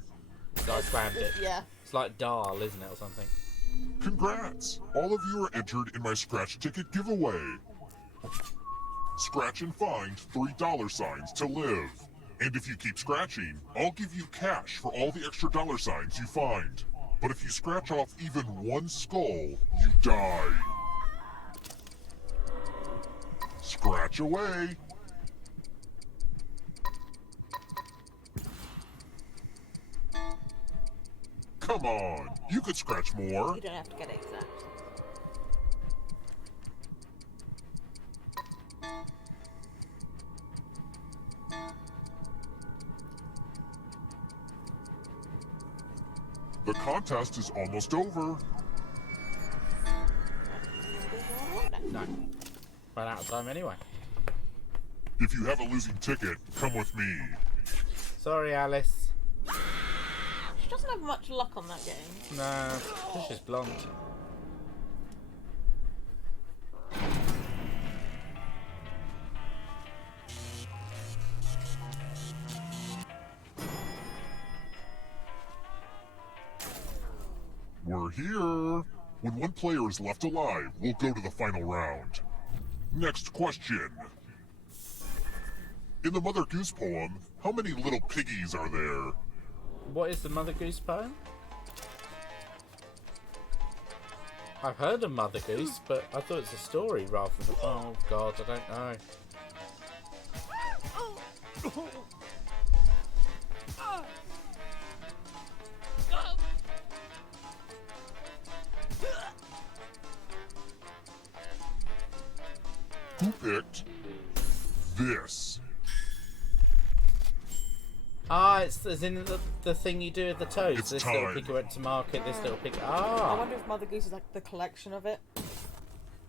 So I slammed it. Yeah. It's like Dahl, isn't it, or something? Congrats! All of you are entered in my scratch ticket giveaway. Scratch and find $3 to live. And if you keep scratching, I'll give you cash for all the extra $signs you find. But if you scratch off even one skull, you die. Scratch away. Come on, you could scratch more. You don't have to get it exact. The contest is almost over. No. Ran out of time anyway. If you have a losing ticket, come with me. Sorry, Alice. She doesn't have much luck on that game. No, she's blonde. We're here. When one player is left alive, we'll go to the final round. Next question. In the Mother Goose poem, how many little piggies are there? What is the Mother Goose poem? I've heard of Mother Goose, but I thought it's a story rather than... Oh god, I don't know. Who picked this? Ah, it's as in the thing you do with the toes. It's this time. little pig went to market, this little pig... I Ah! wonder if Mother Goose is like the collection of it.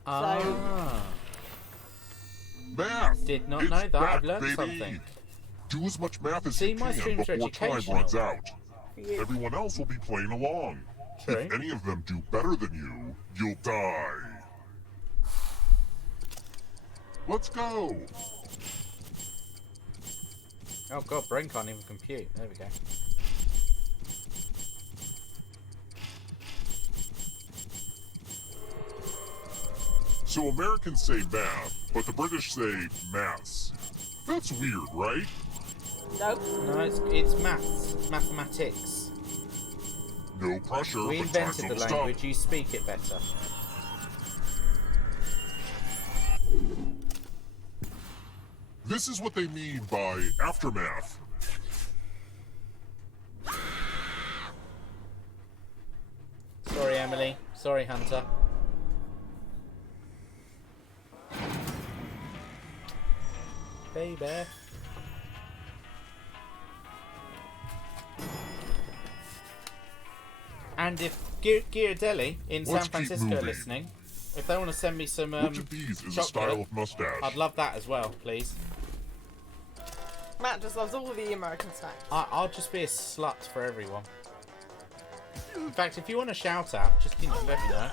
Ah! Math! Did not It's know that. back, I've learned baby. something. Do as much math as See, you my can streams are before time educational. runs out. You. Everyone else will be playing along. True. If any of them do better than you, you'll die. Let's go! Oh god, brain can't even compute. There we go. So Americans say math, but the British say maths. That's weird, right? Nope. No, it's maths. It's mathematics. No pressure, We but time's invented the almost language, up. you speak it better. This is what they mean by aftermath. Sorry, Emily. Sorry, Hunter. Baby. And if Ghirardelli in San Let's keep Francisco are moving. listening, if they want to send me some Which of these is a chocolate, style of mustache? I'd love that as well, please. Matt just loves all the American snacks. I'll just be a slut for everyone. In fact, if you want to shout out, just let me know.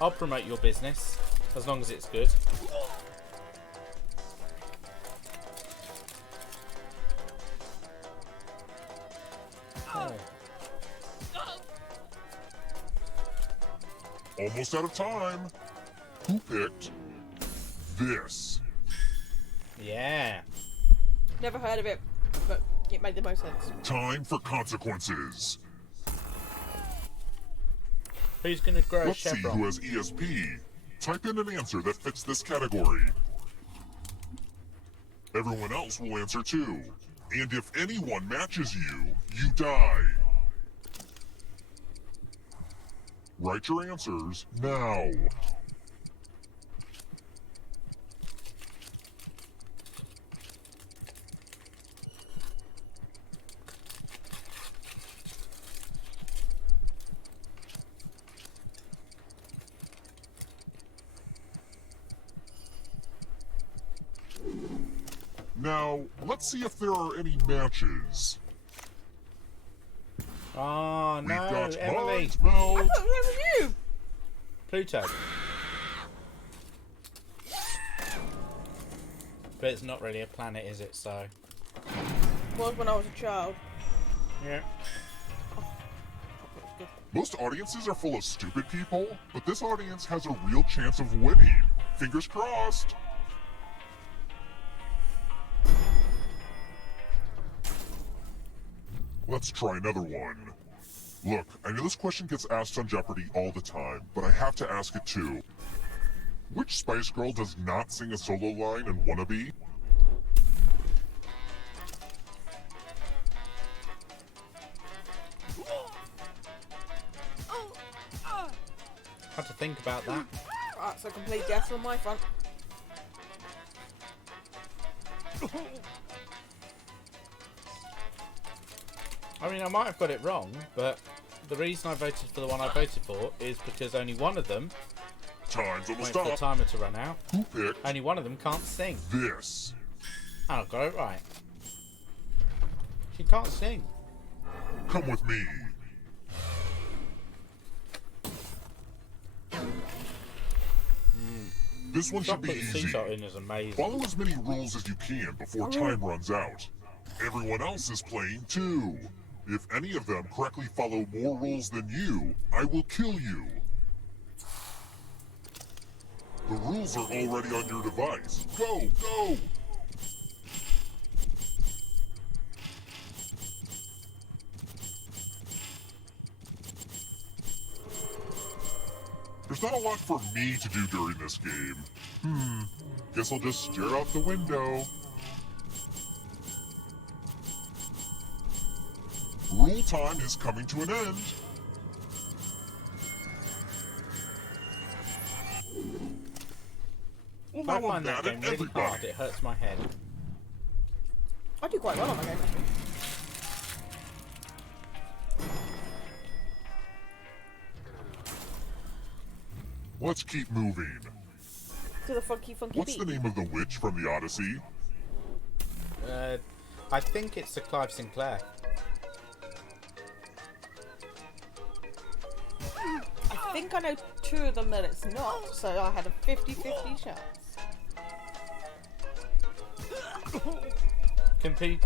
I'll promote your business, as long as it's good. Oh. Almost out of time. Who picked this? Yeah. Never heard of it, but it made the most sense. Time for consequences. Who's gonna grow Let's a see who chevron? has ESP. Type in an answer that fits this category. Everyone else will answer too. And if anyone matches you, you die. Write your answers now. Now, let's see if there are any matches. Oh We've no, got Emily. Mud, Melt, I thought it was you! Pluto. But it's not really a planet, is it? So. Was when I was a child. Yeah. Most audiences are full of stupid people, but this audience has a real chance of winning. Fingers crossed. Let's try another one. Look, I know this question gets asked on Jeopardy all the time, but I have to ask it too. Which Spice Girl does not sing a solo line in Wannabe? Had to think about that. That's a complete guess on my front. I mean, I might have got it wrong, but the reason I voted for the one I voted for is because only one of them, Time's wait almost for the up. timer to run out, Who picked only one of them can't sing. this? And I got it right. She can't sing. Come with me. This one should be Chocolate sea easy. salt in is amazing. Follow as many rules as you can before time runs out. Everyone else is playing too. If any of them correctly follow more rules than you, I will kill you. The rules are already on your device. Go, go! There's not a lot for me to do during this game. Guess I'll just stare out the window. Rule time is coming to an end. Well, I now I'm find that mad game at really everybody. hard. It hurts my head. I do quite well on that game, actually. Let's keep moving. To the funky What's the beat. name of the witch from the Odyssey? I think it's the Clive Sinclair. I think I know two of them that it's not, so I had a 50-50 chance.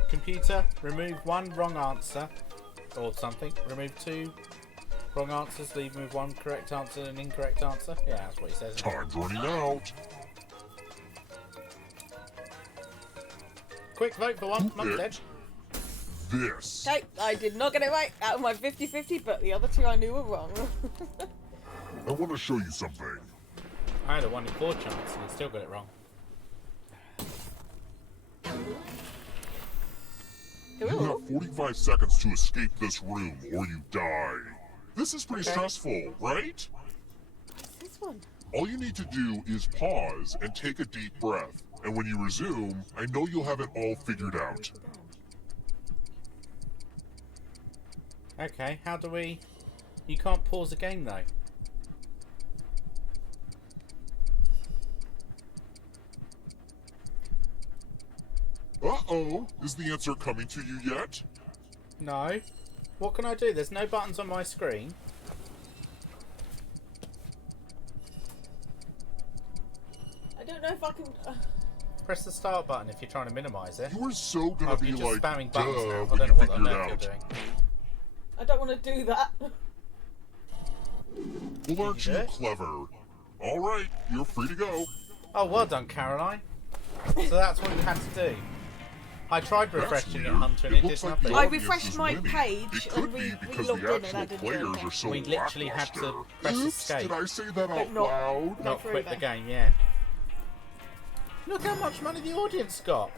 Computer, remove one wrong answer or something. Remove two wrong answers. Leave with one correct answer and an incorrect answer. Yeah, that's what he says. Time's running out. Quick vote for one. Mum's dead. This. Okay, I did not get it right out of my 50-50, but the other two I knew were wrong. I want to show you something. I had a 1 in 4 chance and he still got it wrong. You have 45 seconds to escape this room or you die. This is pretty stressful, right? What's this one? All you need to do is pause and take a deep breath. And when you resume, I know you'll have it all figured out. Okay, how do we... You can't pause the game though. Uh-oh, is the answer coming to you yet? No. What can I do? There's no buttons on my screen. I don't know if I can... Press the start button if you're trying to minimise it. You are so gonna Oh, be you're just like, spamming duh, buttons now. I when don't you know what on figure it earth you're out. doing. I don't want to do that. Well, aren't You you do it? clever? All right, you're free to go. Oh, well done, Caroline. So that's what you had to do. I tried That's refreshing it, weird. Hunter, and It it did looks like nothing. the I audience refreshed is my winning. page It could and be we because logged the in and actual that didn't players work. are so We literally had to lackluster. press Oops, escape. did I say that out not- loud? Not through quit the there. game, yeah. Look how much money the audience got.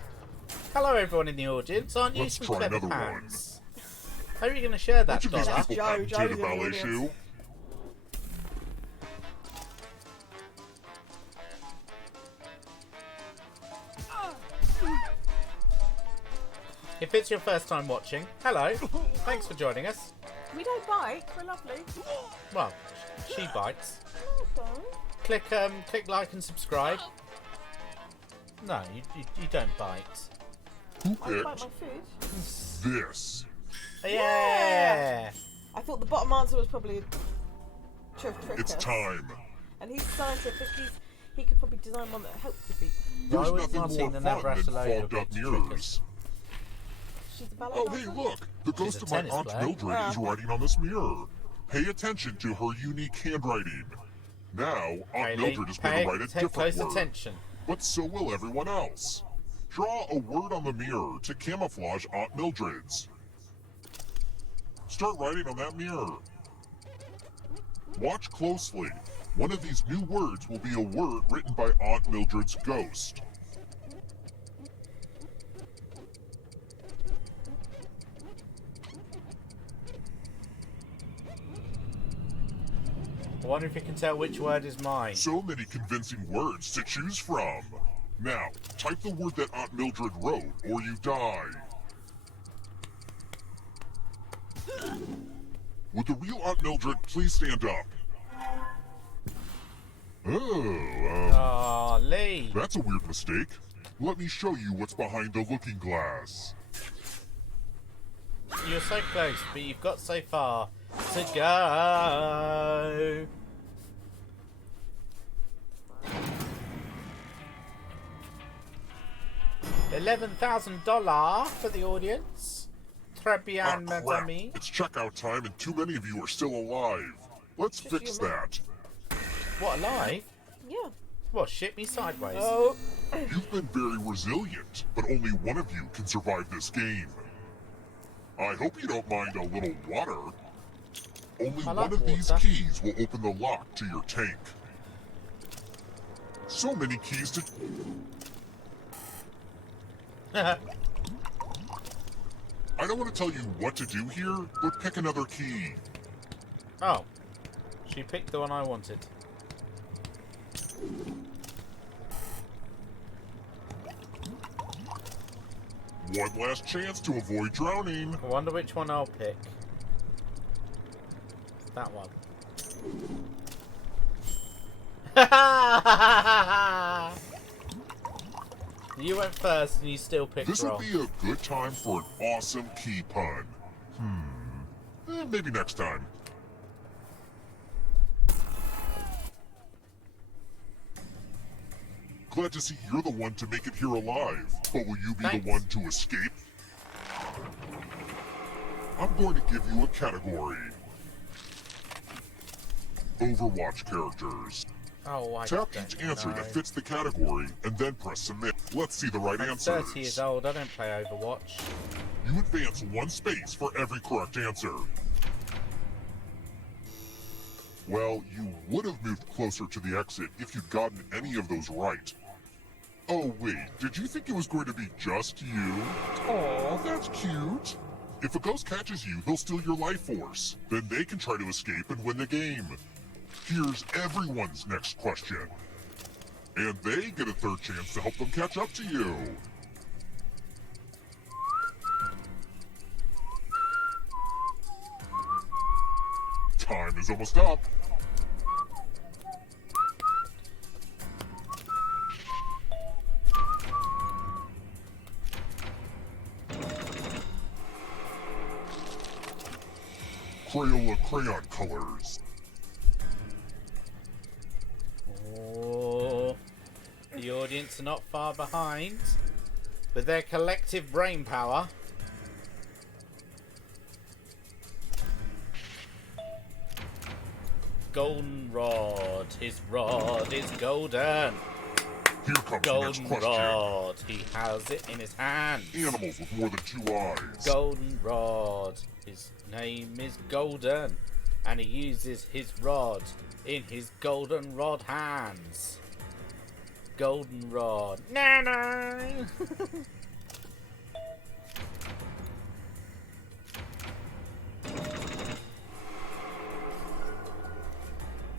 Hello, everyone in the audience. Aren't you Let's some try clever another one. pants? How are you going to share that Which of these dollar? people Joe. got Joe's did a in the ballet audience. shoe? If it's your first time watching, hello. Thanks for joining us. We don't bite, we're lovely. Well, she bites. Sorry. Click like and subscribe. No, you don't bite. Who I bite my picked food. this? Yeah. I thought the bottom answer was probably trick. It's time. And he's scientific, he could probably design one that helps your feet. Why There's would nothing Martina more never fun have to than load a fogged up bit to mirrors. She's a ballet Oh, hey, dancer? look! The ghost a of my tennis Aunt player. Mildred is writing on this mirror. Pay attention to her unique handwriting. Now, Aunt Mildred is going to write a Take different close word. attention. But so will everyone else. Draw a word on the mirror to camouflage Aunt Mildred's. Start writing on that mirror. Watch closely. One of these new words will be a word written by Aunt Mildred's ghost. I wonder if you can tell which word is mine. So many convincing words to choose from. Now, type the word that Aunt Mildred wrote, or you die. Would the real Aunt Mildred please stand up? Oh, Aw, Lee. that's a weird mistake. Let me show you what's behind the looking glass. You're so close, but you've got so far to go. $11,000 for the audience. Très Ah, bien, mes crap. amis. It's checkout time and too many of you are still alive. Let's Just fix you, mate. that. What, alive? Yeah. What, shit me sideways? Oh. You've been very resilient, but only one of you can survive this game. I hope you don't mind a little water. Only I one like of these water. keys will open the lock to your tank. So many keys to... I don't want to tell you what to do here, but pick another key. Oh. She picked the one I wanted. One last chance to avoid drowning. I wonder which one I'll pick. That one. You went first and you still picked This would wrong. be a good time for an awesome key pun. Maybe next time. Glad to see you're the one to make it here alive. But will you be Thanks. the one to escape? I'm going to give you a category. Overwatch characters. Oh, I Tap don't each answer know. that fits the category and then press submit. Let's see the right I'm answers. 30 years old, I don't play Overwatch. You advance one space for every correct answer. Well, you would have moved closer to the exit if you'd gotten any of those right. Oh wait, did you think it was going to be just you? Aw, that's cute. If a ghost catches you, they'll steal your life force. Then they can try to escape and win the game. Here's everyone's next question. And they get a third chance to help them catch up to you. Time is almost up. Crayola crayon colors. Oh, the audience are not far behind. With their collective brain power. Goldenrod, his rod is golden. Here comes the next question. Goldenrod, he has it in his hand. Animals with more than 2 eyes. Goldenrod, his name is Golden, and he uses his rod in his goldenrod hands. Goldenrod, no.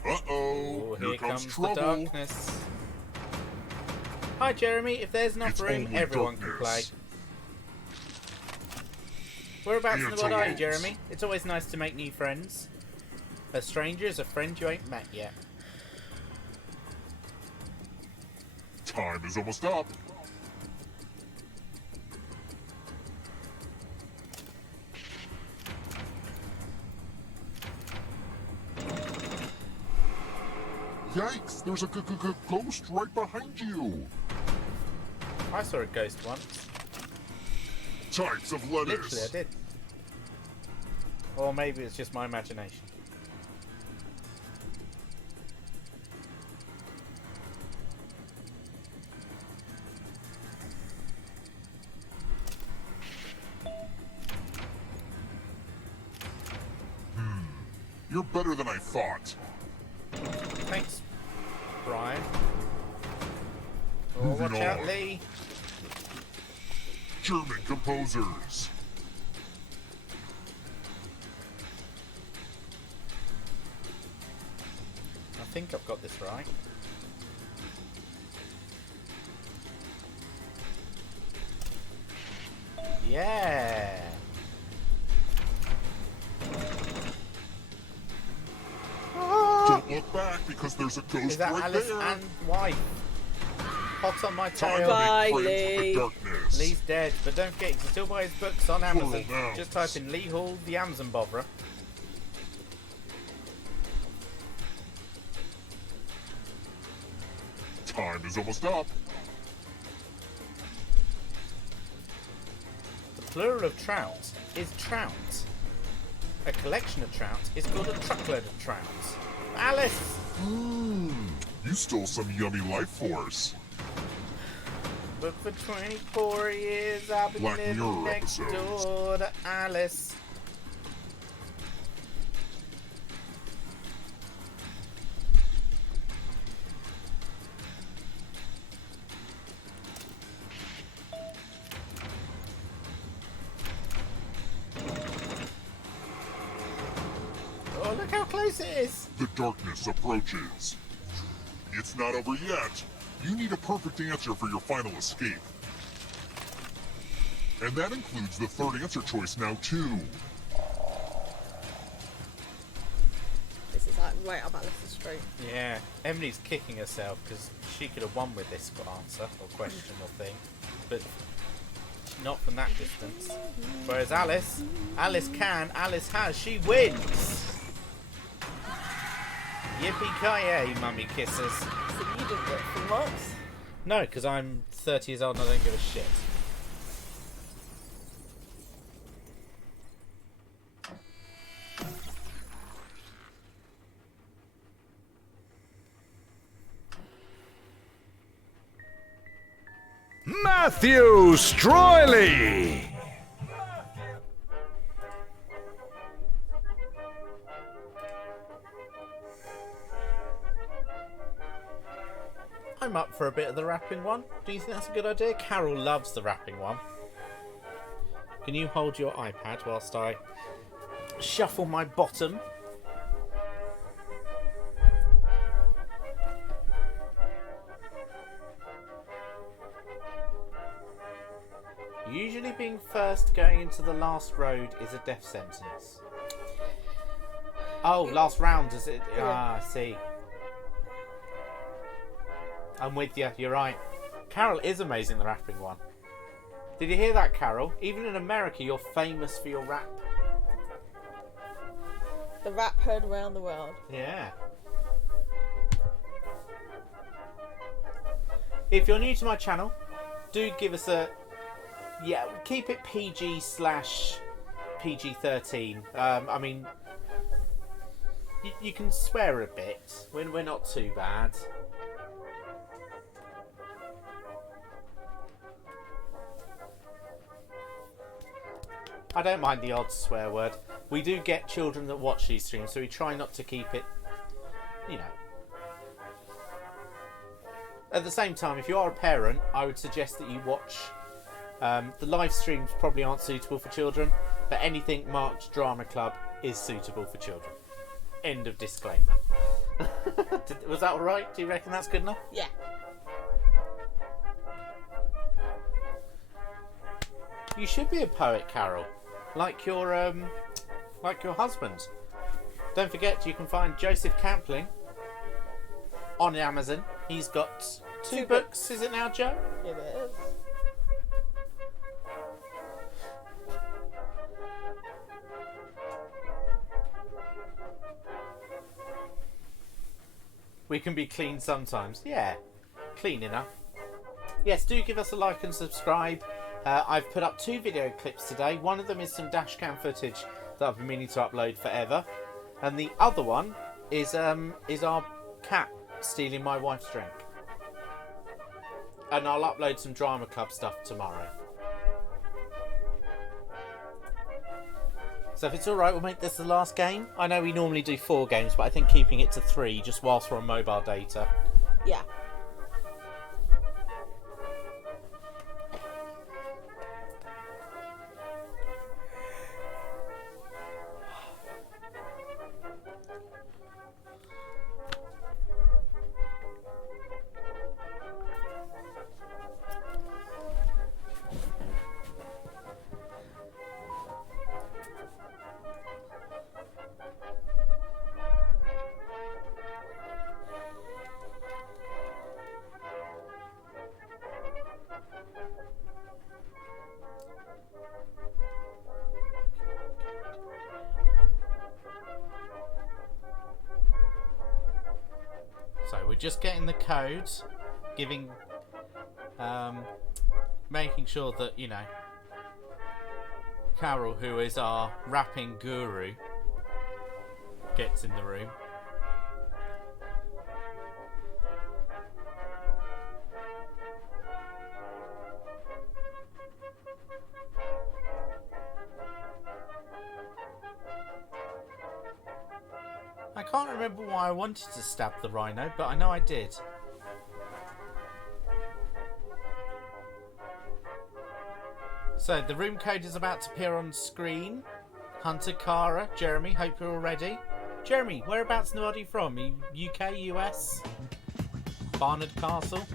Uh-oh, Oh, here comes the trouble. darkness. Hi, Jeremy. If there's enough It's room, only everyone can play. darkness. Whereabouts in the world are you, Antelopes. Jeremy? It's always nice to make new friends. A stranger is a friend you ain't met yet. Time is almost up. Yikes, there's a ghost right behind you. I saw a ghost once. Types of Literally, I lettuce. did. Or maybe it's just my imagination. You're better than I thought. Thanks, Brian. Oh, Moving watch out, on. Lee. German composers. I think I've got this right. Yeah. Don't look back because there's a ghost Is that right Alice there. and White? Hot on my Time to tail. Bye, make friends with Lee. the darkness. Lee's dead, but don't forget you can still buy his books on Amazon. Plural Just nouns. type in Lee Hall, the Amazon botherer. Time is almost up. The plural of trout is trout. A collection of trout is called a truckload of trout. Alice! You stole some yummy life force. But for 24 years I've been Black living Mirror next episodes. door to Alice. Oh, look how close it is! The darkness approaches. It's not over yet. You need a perfect answer for your final escape. And that includes the third answer choice now, too. This is like right up Alice's street. Yeah, Emily's kicking herself because she could have won with this answer or question or thing, but not from that distance. Whereas Alice can, Alice has, she wins! Yippee-ki-yay, mummy kisses. So you didn't get full marks? No, because I'm 30 years old and I don't give a shit. Matthew Streuli. I'm up for a bit of the rapping one. Do you think that's a good idea? Carol loves the rapping one. Can you hold your iPad whilst I shuffle my bottom? Usually being first going into the last road is a death sentence. Oh, last round, is it? Yeah. Ah, I see. I'm with you, you're right. Carol is amazing, the rapping one. Did you hear that, Carol? Even in America, you're famous for your rap. The rap heard around the world. Yeah. If you're new to my channel, do give us a... Yeah, keep it PG/PG-13. I mean, you can swear a bit. We're not too bad. I don't mind the odd swear word. We do get children that watch these streams, so we try not to keep it, you know. At the same time, if you are a parent, I would suggest that you watch... the live streams probably aren't suitable for children, but anything marked Drama Club is suitable for children. End of disclaimer. Was that alright? Do you reckon that's good enough? Yeah. You should be a poet, Carol. Like your husband. Don't forget, you can find Joseph Campling on Amazon. He's got two books. Is it now, Joe? Yeah, it is. We can be clean sometimes. Yeah, clean enough. Yes, do give us a like and subscribe. I've put up 2 video clips today. One of them is some dashcam footage that I've been meaning to upload forever, and the other one is our cat stealing my wife's drink. And I'll upload some Drama Club stuff tomorrow. So if it's alright, we'll make this the last game. I know we normally do 4 games, but I think keeping it to 3 just whilst we're on mobile data. Yeah. So we're just getting the code, giving, making sure that, you know, Carol, who is our rapping guru, gets in the room. I can't remember why I wanted to stab the rhino, but I know I did. So, the room code is about to appear on screen. Hunter, Cara, Jeremy, hope you're all ready. Jeremy, whereabouts in the world are you from? UK, US? Barnard Castle?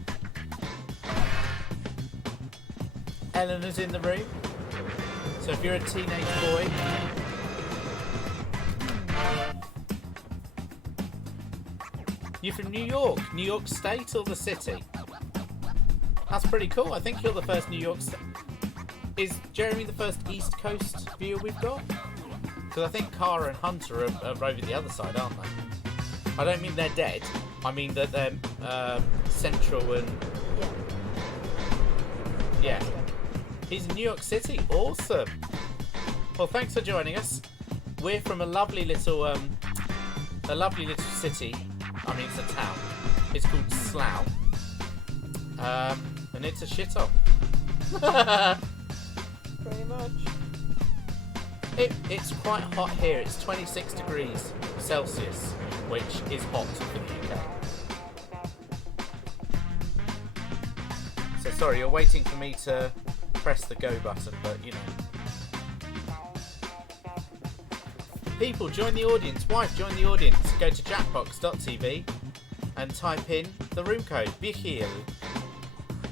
Eleanor's in the room. So if you're a teenage boy... You're from New York? New York State or the city? That's pretty cool. I think you're the first New York State... Is Jeremy the first East Coast viewer we've got? Because I think Cara and Hunter are over the other side, aren't they? I don't mean they're dead. I mean that they're central and... Yeah. He's in New York City. Awesome. Well, thanks for joining us. We're from a lovely little city. I mean, it's a town. It's called Slough. And it's a shithole. Pretty much. It's quite hot here. It's 26 degrees Celsius, which is hot for the UK. So sorry, you're waiting for me to press the go button, but you know. People, join the audience. Wife, join the audience. Go to jackbox.tv and type in the room code. Bihil.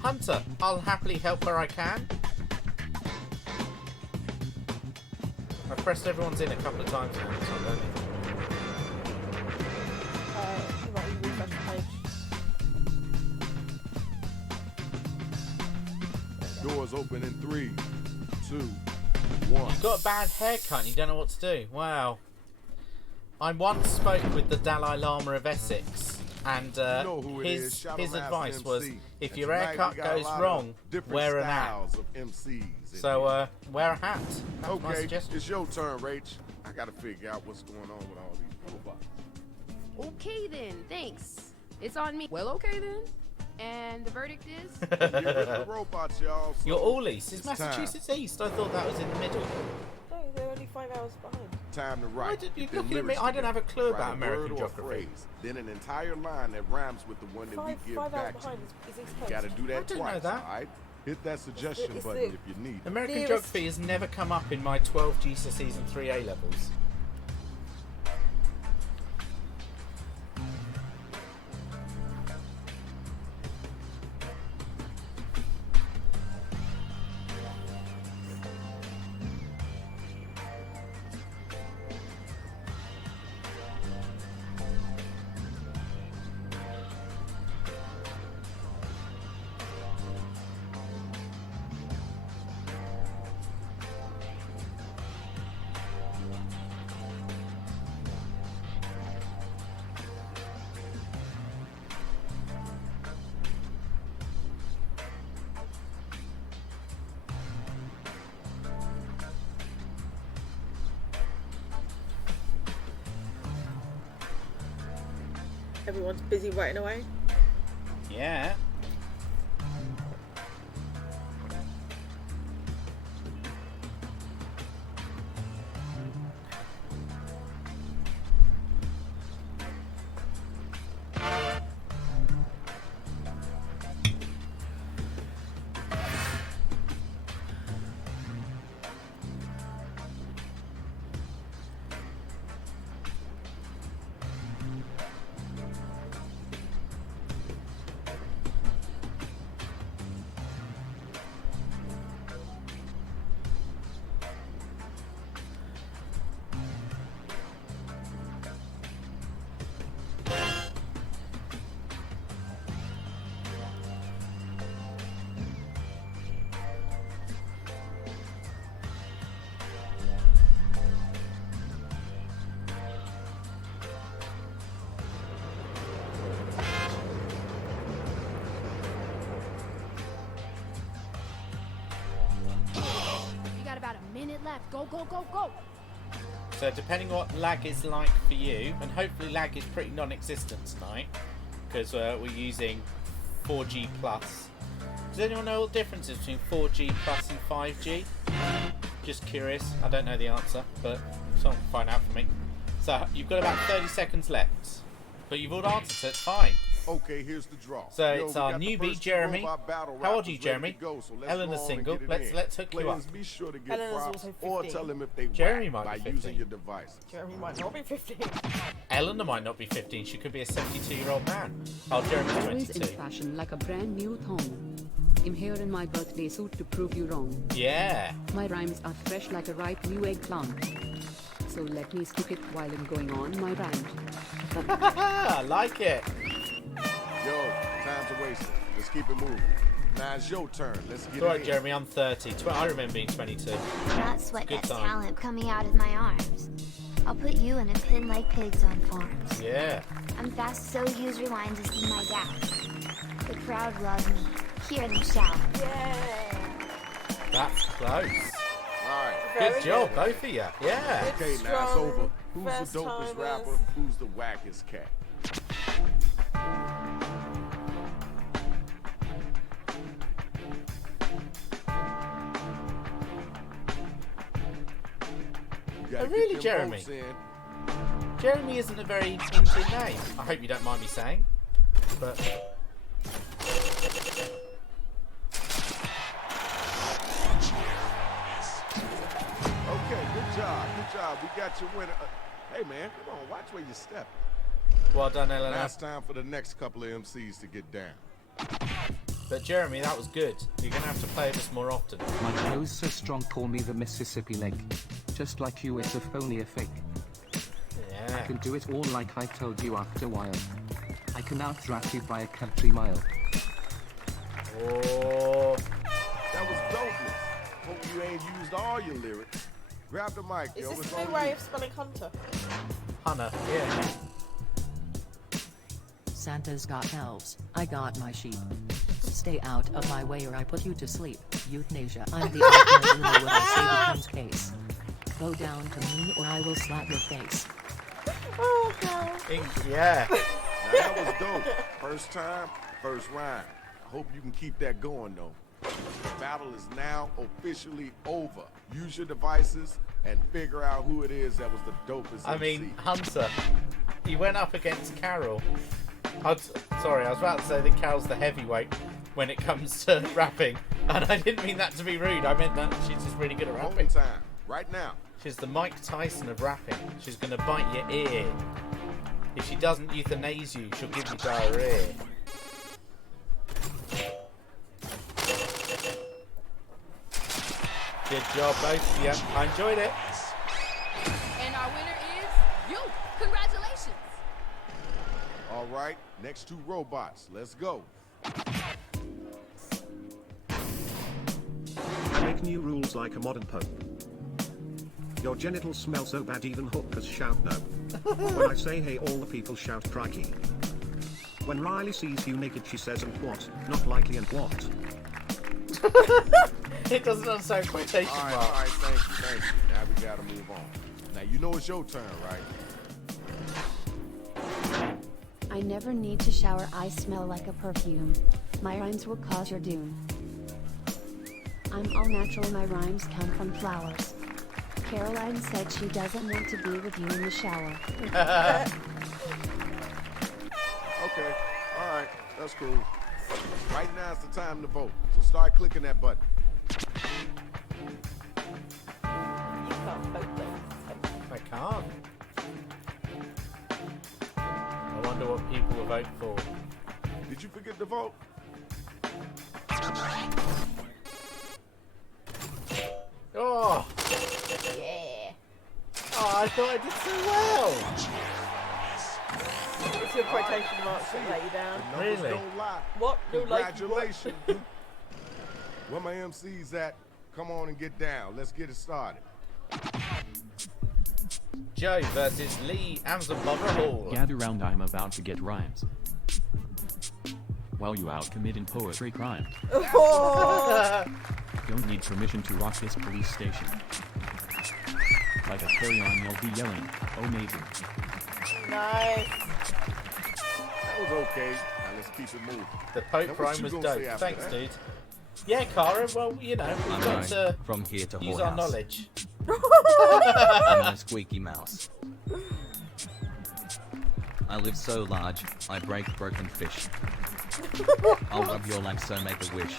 Hunter, I'll happily help where I can. I've pressed everyone's in a couple of times now, so I don't know. You might even refresh the page. Doors open in 3, 2, 1. You've got a bad haircut and you don't know what to do. Wow. I once spoke with the Dalai Lama of Essex, and his advice was, if your haircut goes wrong, wear an hat. So, wear a hat. That's my Okay, suggestion. it's your turn, Rach. I gotta figure out what's going on with all these robots. Okay then, thanks. It's on me. Well, okay then. And the verdict is? Get rid of the robots, y'all. So You're all east. Is it's Massachusetts east? I thought that was in the middle. No, they're only 5 hours behind. Time to Why write. did you Get them looking at me? lyrics I didn't have a together. clue Write about a American word or a geography. phrase, then an entire line that rhymes with the one that we give 5 hours back to behind you. is East You Coast. gotta do I that didn't know twice, that. alright? Hit that suggestion It's button the- if you need it. American Nearest- geography has never come up in my 12 GCSEs and 3 A levels. Everyone's busy writing away. Yeah. minute left. Go, go, go, go. So depending what lag is like for you, and hopefully lag is pretty non-existent tonight, because we're using 4G plus. Does anyone know what the difference is between 4G plus and 5G? Just curious. I don't know the answer, but someone can find out for me. So you've got about 30 seconds left, but you've all answered, so it's fine. Okay, here's the draw. So Yo, it's we our got the newbie, first Jeremy. robot battle How old are rappers you, ready Jeremy? to go, so let's Eleanor's go on and single. get it Let's in. hook you up. Players, be sure to get Eleanor's props also or 15. tell them if they Jeremy whack might by be using 15. your device. Jeremy might not be 15. Eleanor might not be 15. She could be a 72-year-old man. Oh, Jeremy's Always in 22. fashion like a brand new thong. I'm here in my birthday suit to prove you wrong. Yeah. My rhymes are fresh like a ripe new eggplant. So let me skip it while I'm going on my rant. I like it. Yo, time's a wasted. Let's keep it moving. Now it's your turn. Let's get It's alright, it in. Jeremy. I'm 30. I remember being 22. Not sweat Good that time. talent coming out of my arms. I'll put you in a pin like pigs on farms. Yeah. I'm fast, so use rewind to see my doubts. The crowd loves me. Hear them shout. Yeah. That's close. All right. Good job, both of you. Yeah. Okay, now it's Strong over. Who's first the dopest timers. rapper? Who's the wackest cat? You gotta Oh, really, get them Jeremy? votes in. Jeremy isn't a very Indian name. I hope you don't mind me saying. But Okay, good job. Good job. We got your winner. Hey, man, come on. Watch where you step. well done, Eleanor. Now it's time for the next couple of MCs to get down. But Jeremy, that was good. You're gonna have to play this more often. My flow's so strong, call me the Mississippi Lake. Just like you, it's a phony a fake. I Yeah. can do it all like I told you after a while. I can out-rap you by a country mile. Oh. That was dopeness. Hope you ain't used all your lyrics. Grab the mic, Is yo. this It's the new on way you. of spelling hunter? Hannah. Yeah. Santa's got elves, I got my sheep. Stay out of my way or I put you to sleep. Euthanasia, I'm the ultimate ruler when I say becomes case. Go down to me or I will slap your face. Oh, God. Yeah. Now that was dope. First time, first rhyme. I hope you can keep that going, though. The battle is now officially over. Use your devices and figure out who it is that was the dopest I MC. mean, Hunter. He went up against Carol. Sorry, I was about to say that Carol's the heavyweight when it comes to rapping, and I didn't mean that to be rude. I meant that she's just really good at Voting rapping. time, right now. She's the Mike Tyson of rapping. She's gonna bite your ear. If she doesn't euthanize you, she'll give you diarrhea. Good job, both of you. I enjoyed it. And our winner is you. Congratulations. All right, next two robots. Let's go. I make new rules like a modern pope. Your genitals smell so bad even hookers shout no. When I say hey all the people shout crikey. When Riley sees you naked she says and what, not likely and what. It doesn't understand quotation All marks. right, thank you. Now we gotta move on. Now you know it's your turn, right? I never need to shower, I smell like a perfume. My rhymes will cause your doom. I'm all natural, my rhymes come from flowers. Caroline said she doesn't want to be with you in the shower. Okay, all right, that's cool. Right now it's the time to vote, so start clicking that button. You can't vote though. I can't. I wonder what people will vote for. Did you forget to vote? Oh! Yeah. Oh, I thought I did so well! It's your quotation marks that let you down. The numbers Really? don't lie. What? No, like what? Congratulations. Where my MC's at, come on and get down. Let's get it started. Joe versus Lee Amazon Barbara Hall. Gather round, I'm about to get rhymes. While you out committing poetry crime. Oh. Don't need permission to rock this police station. Like a carry-on, you'll be yelling, oh maybe. Nice. That was okay. Now let's keep it moving. The Pope Now, what rhyme you was gonna dope. say after Thanks, that? dude. Yeah, Cara, well, you know, we've I'm got going to from here to use our whorehouse. knowledge. I'm a squeaky mouse. I live so large, I break broken fish. I'll rub your leg so make a wish.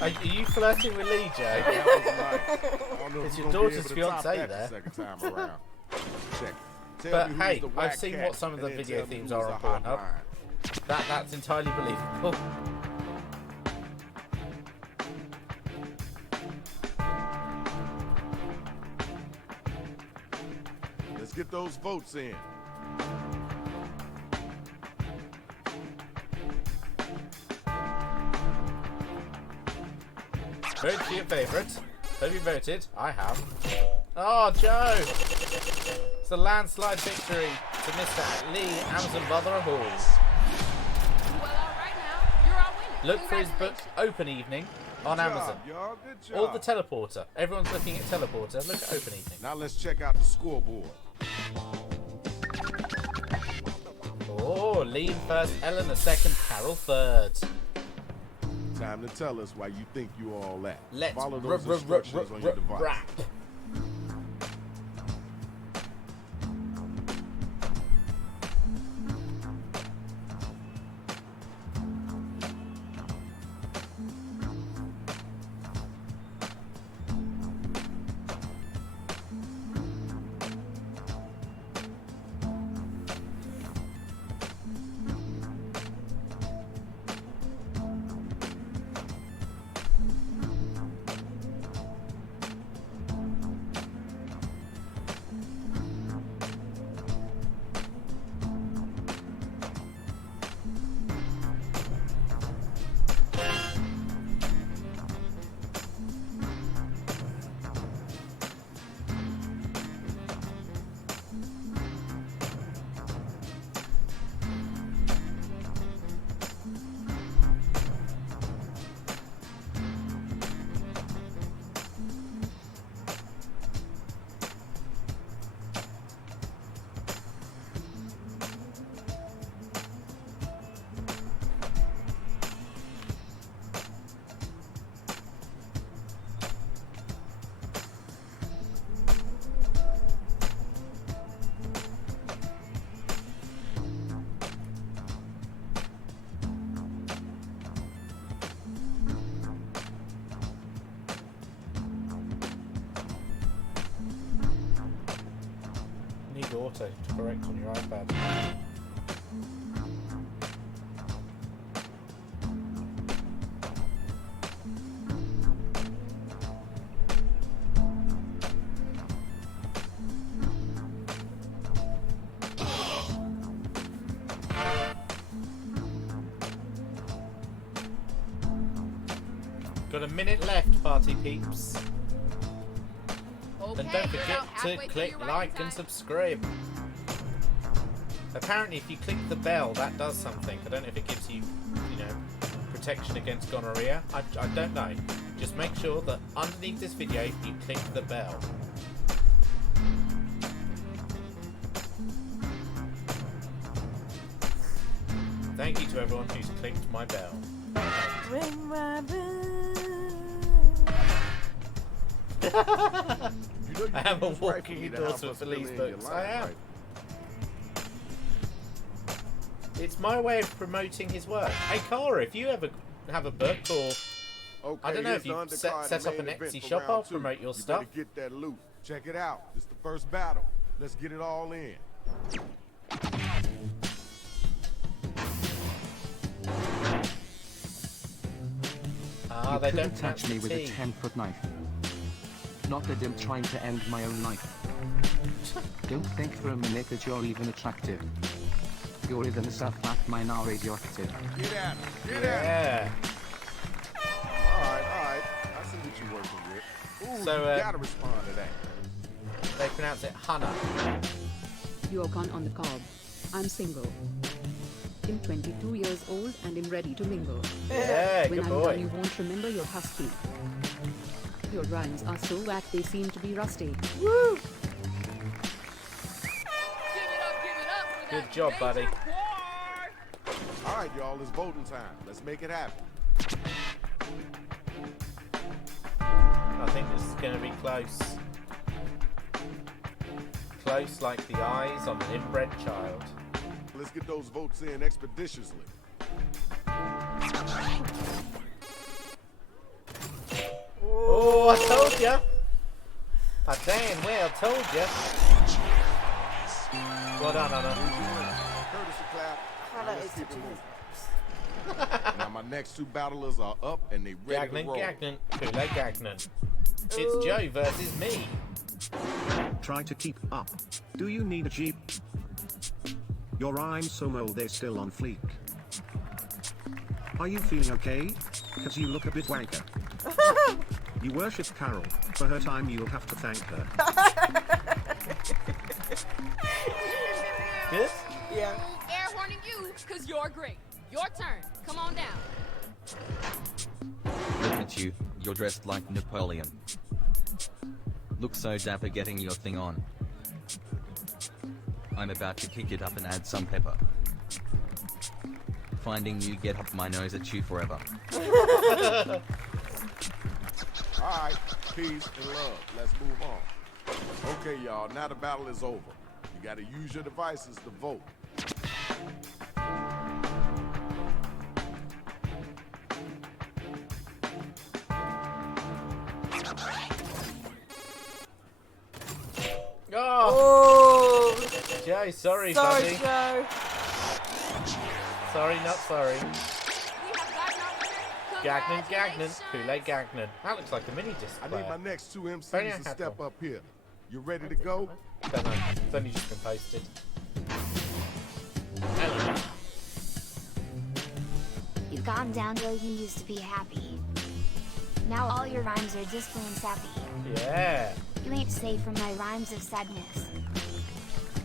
Are you flirting with Lee, Joe? That was nice. I don't know if It's you're your gonna be daughter's able to top fiancé that there. the second time around. Check. Tell But me who's hey, the I've whack seen cat, what some of the and then video tell me themes who's are the on hot Pornhub. line. That's entirely believable. Let's get those votes in. Vote for your favourite. Have you voted? I have. Oh, Joe! It's a landslide victory to Mr. Lee Amazon Bother Hall. Well, all right now. You're all winning. Look for his book Open Evening on Good job, Amazon. y'all. Good job. Or the Teleporter. Everyone's looking at Teleporter. Look at Open Evening. Now let's check out the scoreboard. Oh, Lee in first, Ellen the second, Carol third. Time to tell us why you think you all that. Let's follow those instructions on your device. rap. Need auto to correct on your iPad. Got a minute left, party peeps. And don't forget to click like and subscribe. Apparently if you click the bell that does something. I don't know if it gives you, protection against gonorrhea. I don't know. Just make sure that underneath this video you click the bell. Thank you to everyone who's clicked my bell. Ring my bell. I am a walking endorsement for Lee's books. I am. It's my way of promoting his work. Hey, Cara, if you ever have a book or I don't know if you set up an Etsy shop, I'll promote your stuff. You better get that loot. Check it out. It's the first battle. Let's get it all in. Ah, You they couldn't don't touch me with a 10-foot knife. Not that I'm trying to end my own life. Don't think for a minute that you're even attractive. You're even a self-fact minor radioactive. Get at him. Get Yeah. at him. All right. I see what you're working with. Ooh, So, you gotta respond to that. They pronounce it Hannah. You're gone on the cob. I'm single. I'm 22 years old and I'm ready to mingle. Yeah, When good I'm boy. done, you won't remember your husky. Your rhymes are so whack they seem to be rusty. Woo! Good job, buddy. All right, y'all, it's voting time. Let's make it happen. I think this is going to be close. Close like the eyes of an inbred child. Let's get those votes in expeditiously. Oh, I told ya. I damn well told ya. Well done, Anna. Courtesy clap. Carla Let's is keep such it a moving. Now my next two battlers are up and they ready to roll. Gagnon, Kool-Aid Gagnon. It's Joe versus me. Try to keep up. Do you need a Jeep? Your rhymes so mold they're still on fleek. Are you feeling okay? Cause you look a bit wanker. You worship Carol. For her time you'll have to thank her. Good? Yeah. Air horning you, cause you're great. Your turn. Come on down. Look at you. You're dressed like Napoleon. Look so dapper getting your thing on. I'm about to kick it up and add some pepper. Finding you get up my nose at you forever. Alright, peace and love. Let's move on. Okay, y'all, now the battle is over. You gotta use your devices to vote. Oh! Joe, sorry, Sorry, buddy. Joe. Sorry, not sorry. Gagnon, Kool-Aid Gagnon. That looks like a mini disc I player. need my next two Very MCs to uncomfortable. step up here. You ready to go? Don't know. It's only just been posted. Hello. You've gone down though you used to be happy. Now all your rhymes are just plain sappy. Yeah. You ain't safe from my rhymes of sadness.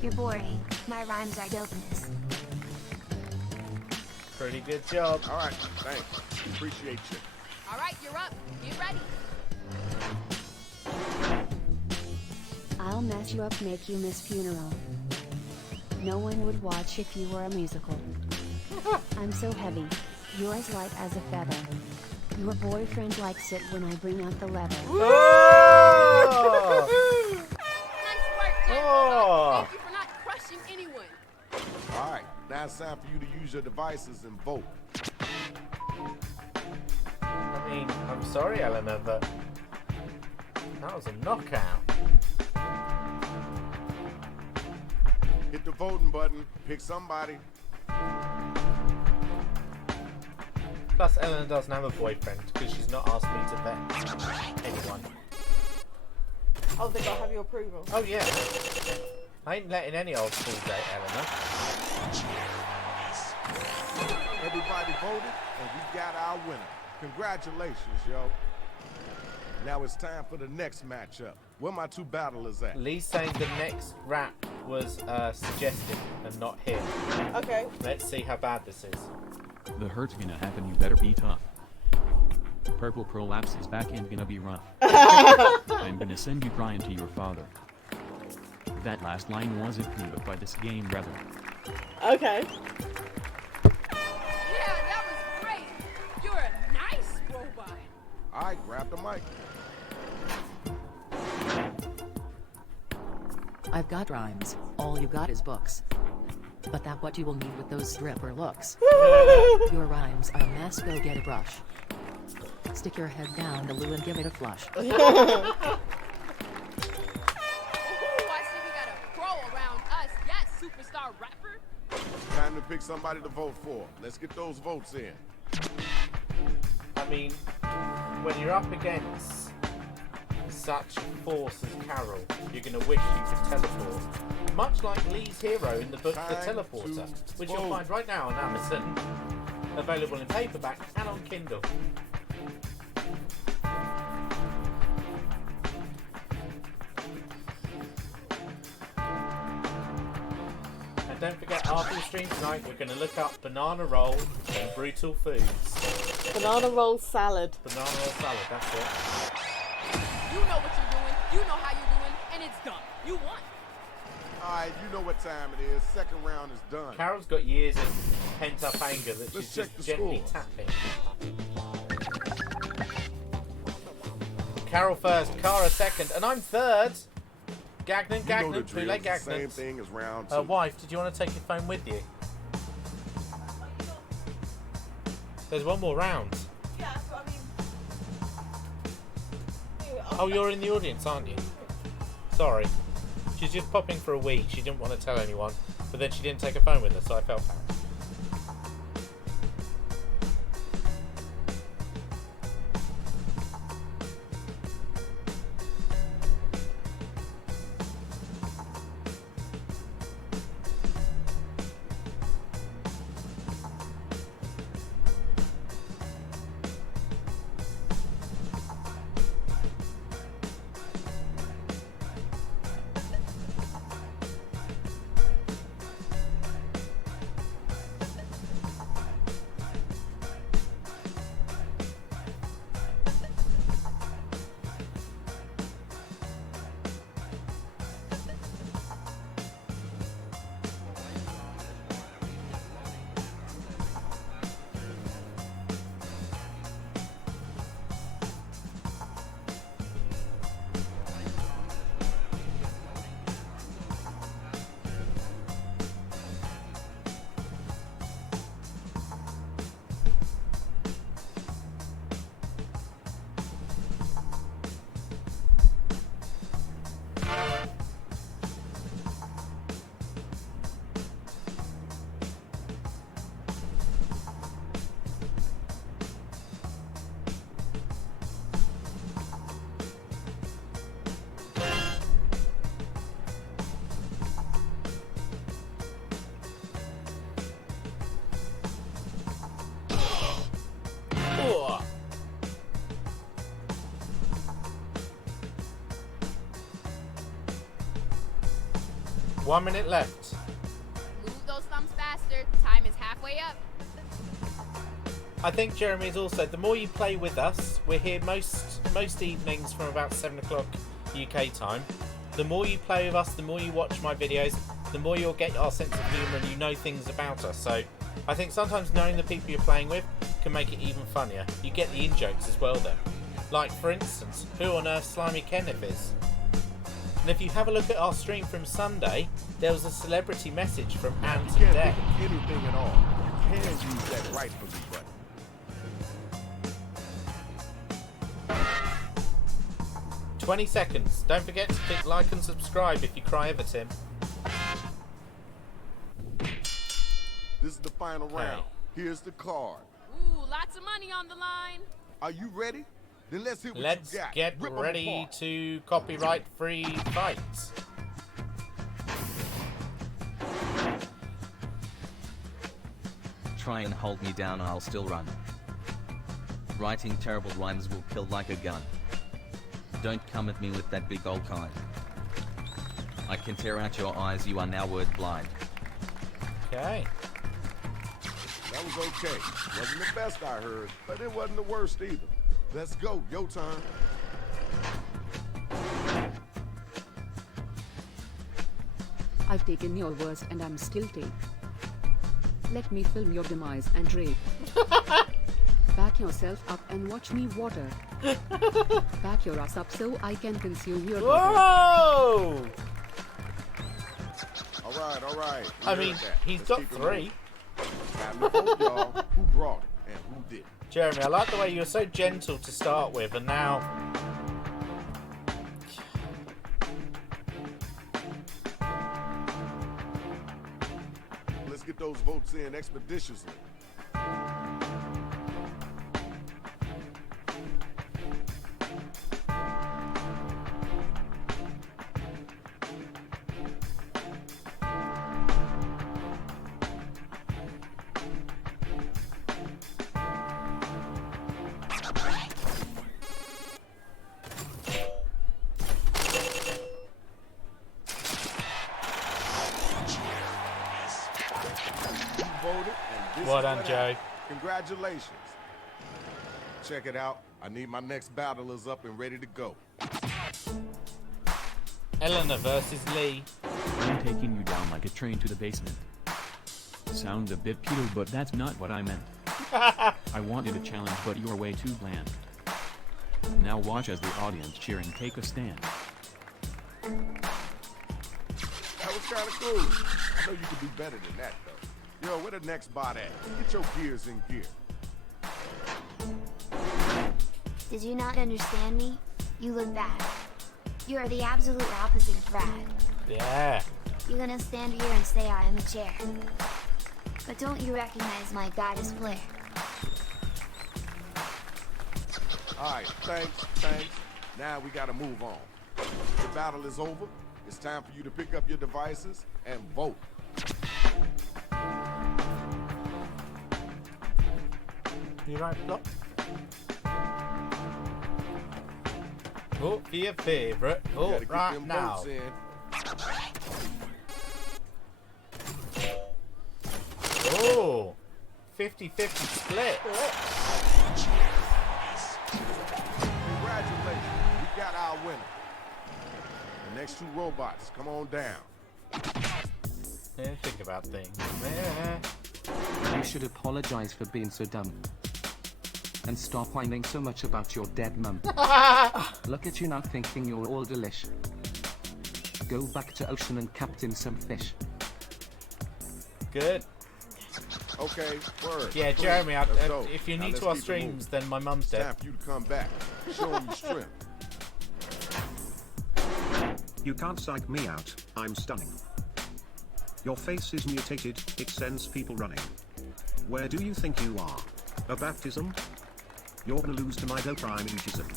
You're boring. My rhymes are dopeness. Pretty good job. All right, thanks. Appreciate you. All right, you're up. Get ready. I'll mess you up, make you miss funeral. No one would watch if you were a musical. I'm so heavy. Yours light as a feather. Your boyfriend likes it when I bring out the leather. Oh! Nice work, Jack. Oh! Thank you for not crushing anyone. All right, now it's time for you to use your devices and vote. I mean, I'm sorry, Eleanor, but that was a knockout. Hit the voting button, pick somebody. Plus, Eleanor doesn't have a boyfriend because she's not asked me to vet anyone. Oh, they gotta have your approval. Oh, yeah. I ain't letting any old school date, Eleanor. Everybody voted, and we got our winner. Congratulations, yo. Now it's time for the next matchup. Where my two battlers at? Lee's saying the next rap was suggested and not him. Okay. Let's see how bad this is. The hurt's gonna happen, you better be tough. Purple prolapse is back and gonna be rough. I'm gonna send you crying to your father. That last line wasn't good by this game, brother. Okay. Yeah, that was great. You're a nice robot. All right, grab the mic. I've got rhymes. All you got is books. But that what you will need with those stripper looks. Your rhymes are a mess, go get a brush. Stick your head down the loo and give it a flush. Ooh, I see we got a pro around us. Yes, superstar rapper. Time to pick somebody to vote for. Let's get those votes in. I mean, when you're up against such a force as Carol, you're going to wish you could teleport. Much like Lee's hero in the book The Teleporter, which you'll find right now on Amazon. Available in paperback and on Kindle. And don't forget, after the stream tonight, we're going to look up banana roll and brutal foods. Banana roll salad. Banana roll salad, that's it. You know what you're doing. You know how you're doing, and it's done. You won. All right, you know what time it is. Second round is done. Carol's got years of pent-up anger that Let's she's check just the gently scores. tapping. Carol first, Cara second, and I'm third. Gagnon, You know the Gagnon, drill. relay It's the same Gagnon. thing as round 2. Wife, did you want to take your phone with you? There's one more round. Yeah, but I mean. Oh, you're in the audience, aren't you? Sorry. She's just popping for a wee. She didn't want to tell anyone, but then she didn't take her phone with her, so I felt bad. Oh. 1 minute left. Move those thumbs faster. Time is halfway up. I think Jeremy is also, the more you play with us, we're here most evenings from about 7 o'clock UK time. The more you play with us, the more you watch my videos, the more you'll get our sense of humour and you know things about us. So I think sometimes knowing the people you're playing with can make it even funnier. You get the in-jokes as well then. Like, for instance, who on earth Slimy Kenneth is? And if you have a look at our stream from Sunday, there was a celebrity message from Ant You and can't Deck. think of anything at all. You can use that right for me button. "20 seconds. Don't forget to click like and subscribe if you cry ever, Tim." This is the final round. Here's the card. Ooh, lots of money on the line. Are you ready? Then let's hear what Let's you got. get Rip 'em ready apart. to copyright-free fight. Try and hold me down, I'll still run. Writing terrible rhymes will kill like a gun. Don't come at me with that big old kind. I can tear out your eyes, you are now word blind. Okay. That was okay. Wasn't the best I heard, but it wasn't the worst either. Let's go. Your turn. I've taken your words and I'm still take. Let me film your demise and rape. Back yourself up and watch me water. Back your ass up so I can consume your Whoa! All right. I mean, he's Let's got keep it 3. moving. Time to vote, y'all. Who brought it and who didn't? Jeremy, I like the way you were so gentle to start with, and now... Let's get those votes in expeditiously. You voted, and this Well is done, what Joe. happened. Congratulations. check it out. I need my next battlers up and ready to go. Eleanor versus Lee. I'm taking you down like a train to the basement. Sounds a bit pedo, but that's not what I meant. I wanted a challenge, but you're way too bland. Now watch as the audience cheering take a stand. That was kind of cool. I know you can do better than that, though. Yo, where the next bot at? Get your gears in gear. Did you not understand me? You look bad. You are the absolute opposite of Brad. Yeah. You're gonna stand here and say I am a chair. But don't you recognize my goddess flair? Alright, thanks. Now we gotta move on. The battle is over. It's time for you to pick up your devices and vote. You right, Flop? Vote for your favourite. Vote right now. Oh, 50-50 split. Congratulations, we got our winner. The next two robots, come on down. Think about things. You should apologize for being so dumb. And stop whining so much about your dead mum. Look at you now thinking you're all delish. Go back to ocean and captain some fish. Good. Okay, word. Yeah, Jeremy, if you're Now new let's to our keep it streams, moving. then my mum's It's time dead. for you to come back. Show 'em your strength. You can't psych me out, I'm stunning. Your face is mutated, it sends people running. Where do you think you are? A baptism? You're gonna lose to my doprimism.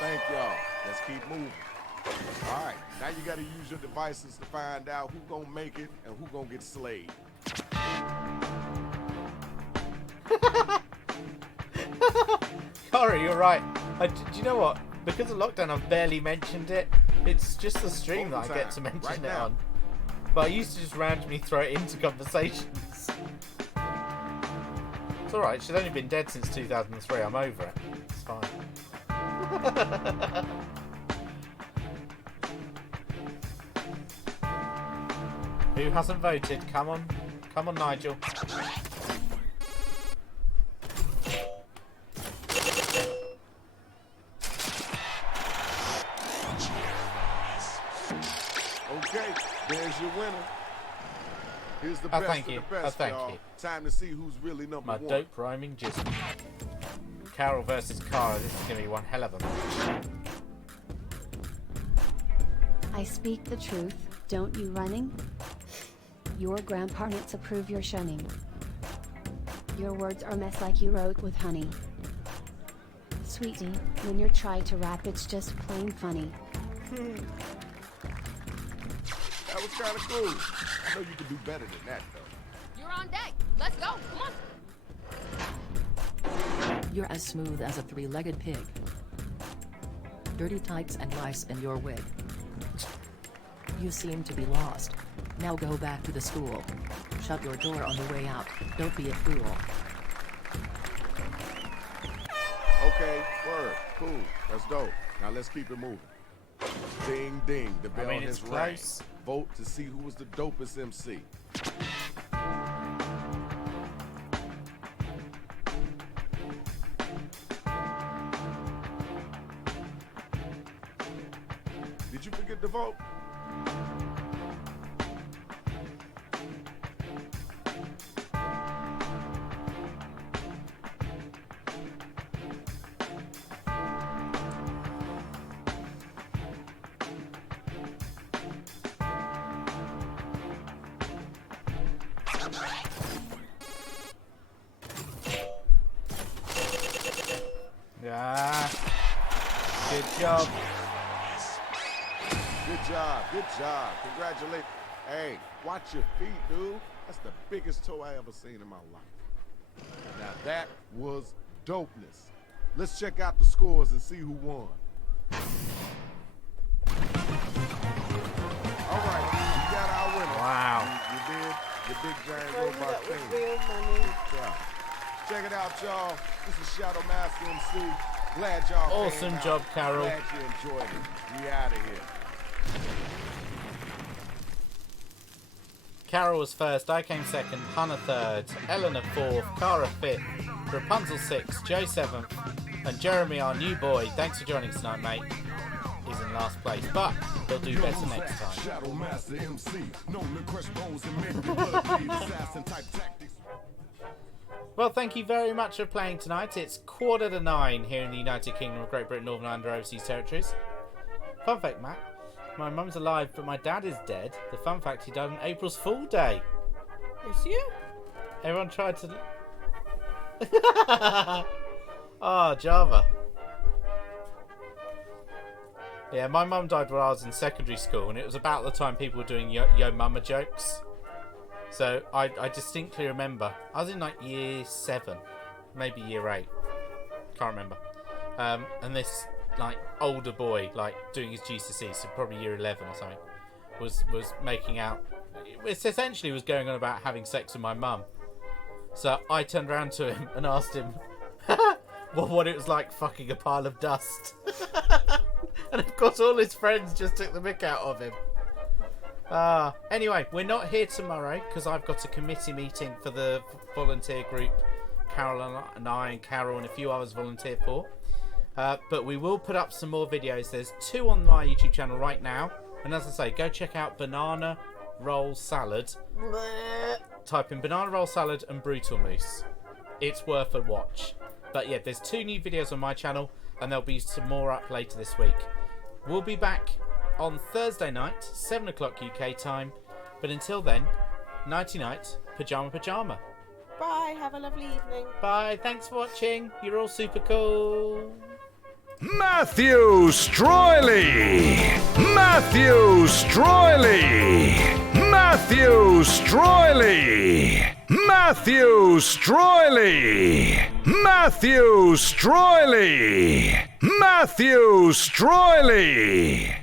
Thank y'all. Let's keep moving. Alright, now you gotta use your devices to find out who gonna make it and who gonna get slayed. Corey, you're right. Do you know what? Because of lockdown, I've barely mentioned it. It's just the stream that I get to mention Right it now. on. But I used to just randomly throw it into conversations. It's alright, she's only been dead since 2003. I'm over it. It's fine. Who hasn't voted? Come on. Come on, Nigel. Okay, there's your winner. Here's the Oh, best thank of you. the best, Oh, thank y'all. you. Time to see who's really number My one. dope rhyming jism. Carol versus Cara. This is going to be one hell of a match. I speak the truth, don't you running? Your grandparents approve your shunning. Your words are mess like you wrote with honey. Sweetie, when you're trying to rap it's just plain funny. That was kind of cool. I know you can do better than that, though. You're on deck. Let's go. Come on. You're as smooth as a three-legged pig. Dirty tights and lice in your wig. You seem to be lost. Now go back to the school. Shut your door on the way out. Don't be a fool. Okay, word, cool, that's dope. Now let's keep it moving. Ding, ding, the bell mean, it's has rang. close. Vote to see who was the dopest MC. Did you forget to vote? Yeah. Good job. Good job. Congratulations. Hey, watch your feet, dude. That's the biggest toe I ever seen in my life. Now that was dopeness. Let's check out the scores and see who won. All right, we got our winner. Wow. You did. The big giant Rosie, robot that was thing. real money. Good job. Check it out, y'all. This is Shadow Master MC. Glad y'all Awesome came job, out. Carol. Glad you enjoyed it. We out of here. Carol was first, I came second, Hannah third, Eleanor fourth, Cara fifth, Rapunzel sixth, Joe seventh, and Jeremy, our new boy, thanks for joining us tonight, mate. He's in last place, but he'll do better next time. Shadow Master MC, known to crush bones and make your blood bleed. Assassin type tactics. Well, thank you very much for playing tonight. It's 9:15 here in the United Kingdom of Great Britain, Northern Ireland, and Overseas Territories. Fun fact, Matt. My mum's alive, but my dad is dead. The fun fact, he died on April's Fool Day. Is you? Everyone tried to... Oh, Java. Yeah, my mum died when I was in secondary school, and it was about the time people were doing yo mama jokes. So I distinctly remember. I was in like year 7, maybe year 8. Can't remember. And this like older boy, like doing his GCSE, so probably year 11 or something, was making out. It essentially was going on about having sex with my mum. So I turned around to him and asked him what it was like fucking a pile of dust. And of course all his friends just took the mick out of him. Anyway, we're not here tomorrow because I've got a committee meeting for the volunteer group Carol and I and Carol and a few others volunteer for. But we will put up some more videos. There's 2 on my YouTube channel right now. And as I say, go check out Banana Roll Salad. Type in Banana Roll Salad and Brutal Moose. It's worth a watch. But yeah, there's 2 new videos on my channel, and there'll be some more up later this week. We'll be back on Thursday night, 7 o'clock UK time. But until then, nighty night, pajama pajama. Bye, have a lovely evening. Bye, thanks for watching. You're all super cool. Matthew Streuli! Matthew Streuli! Matthew Streuli! Matthew Streuli! Matthew Streuli! Matthew Streuli!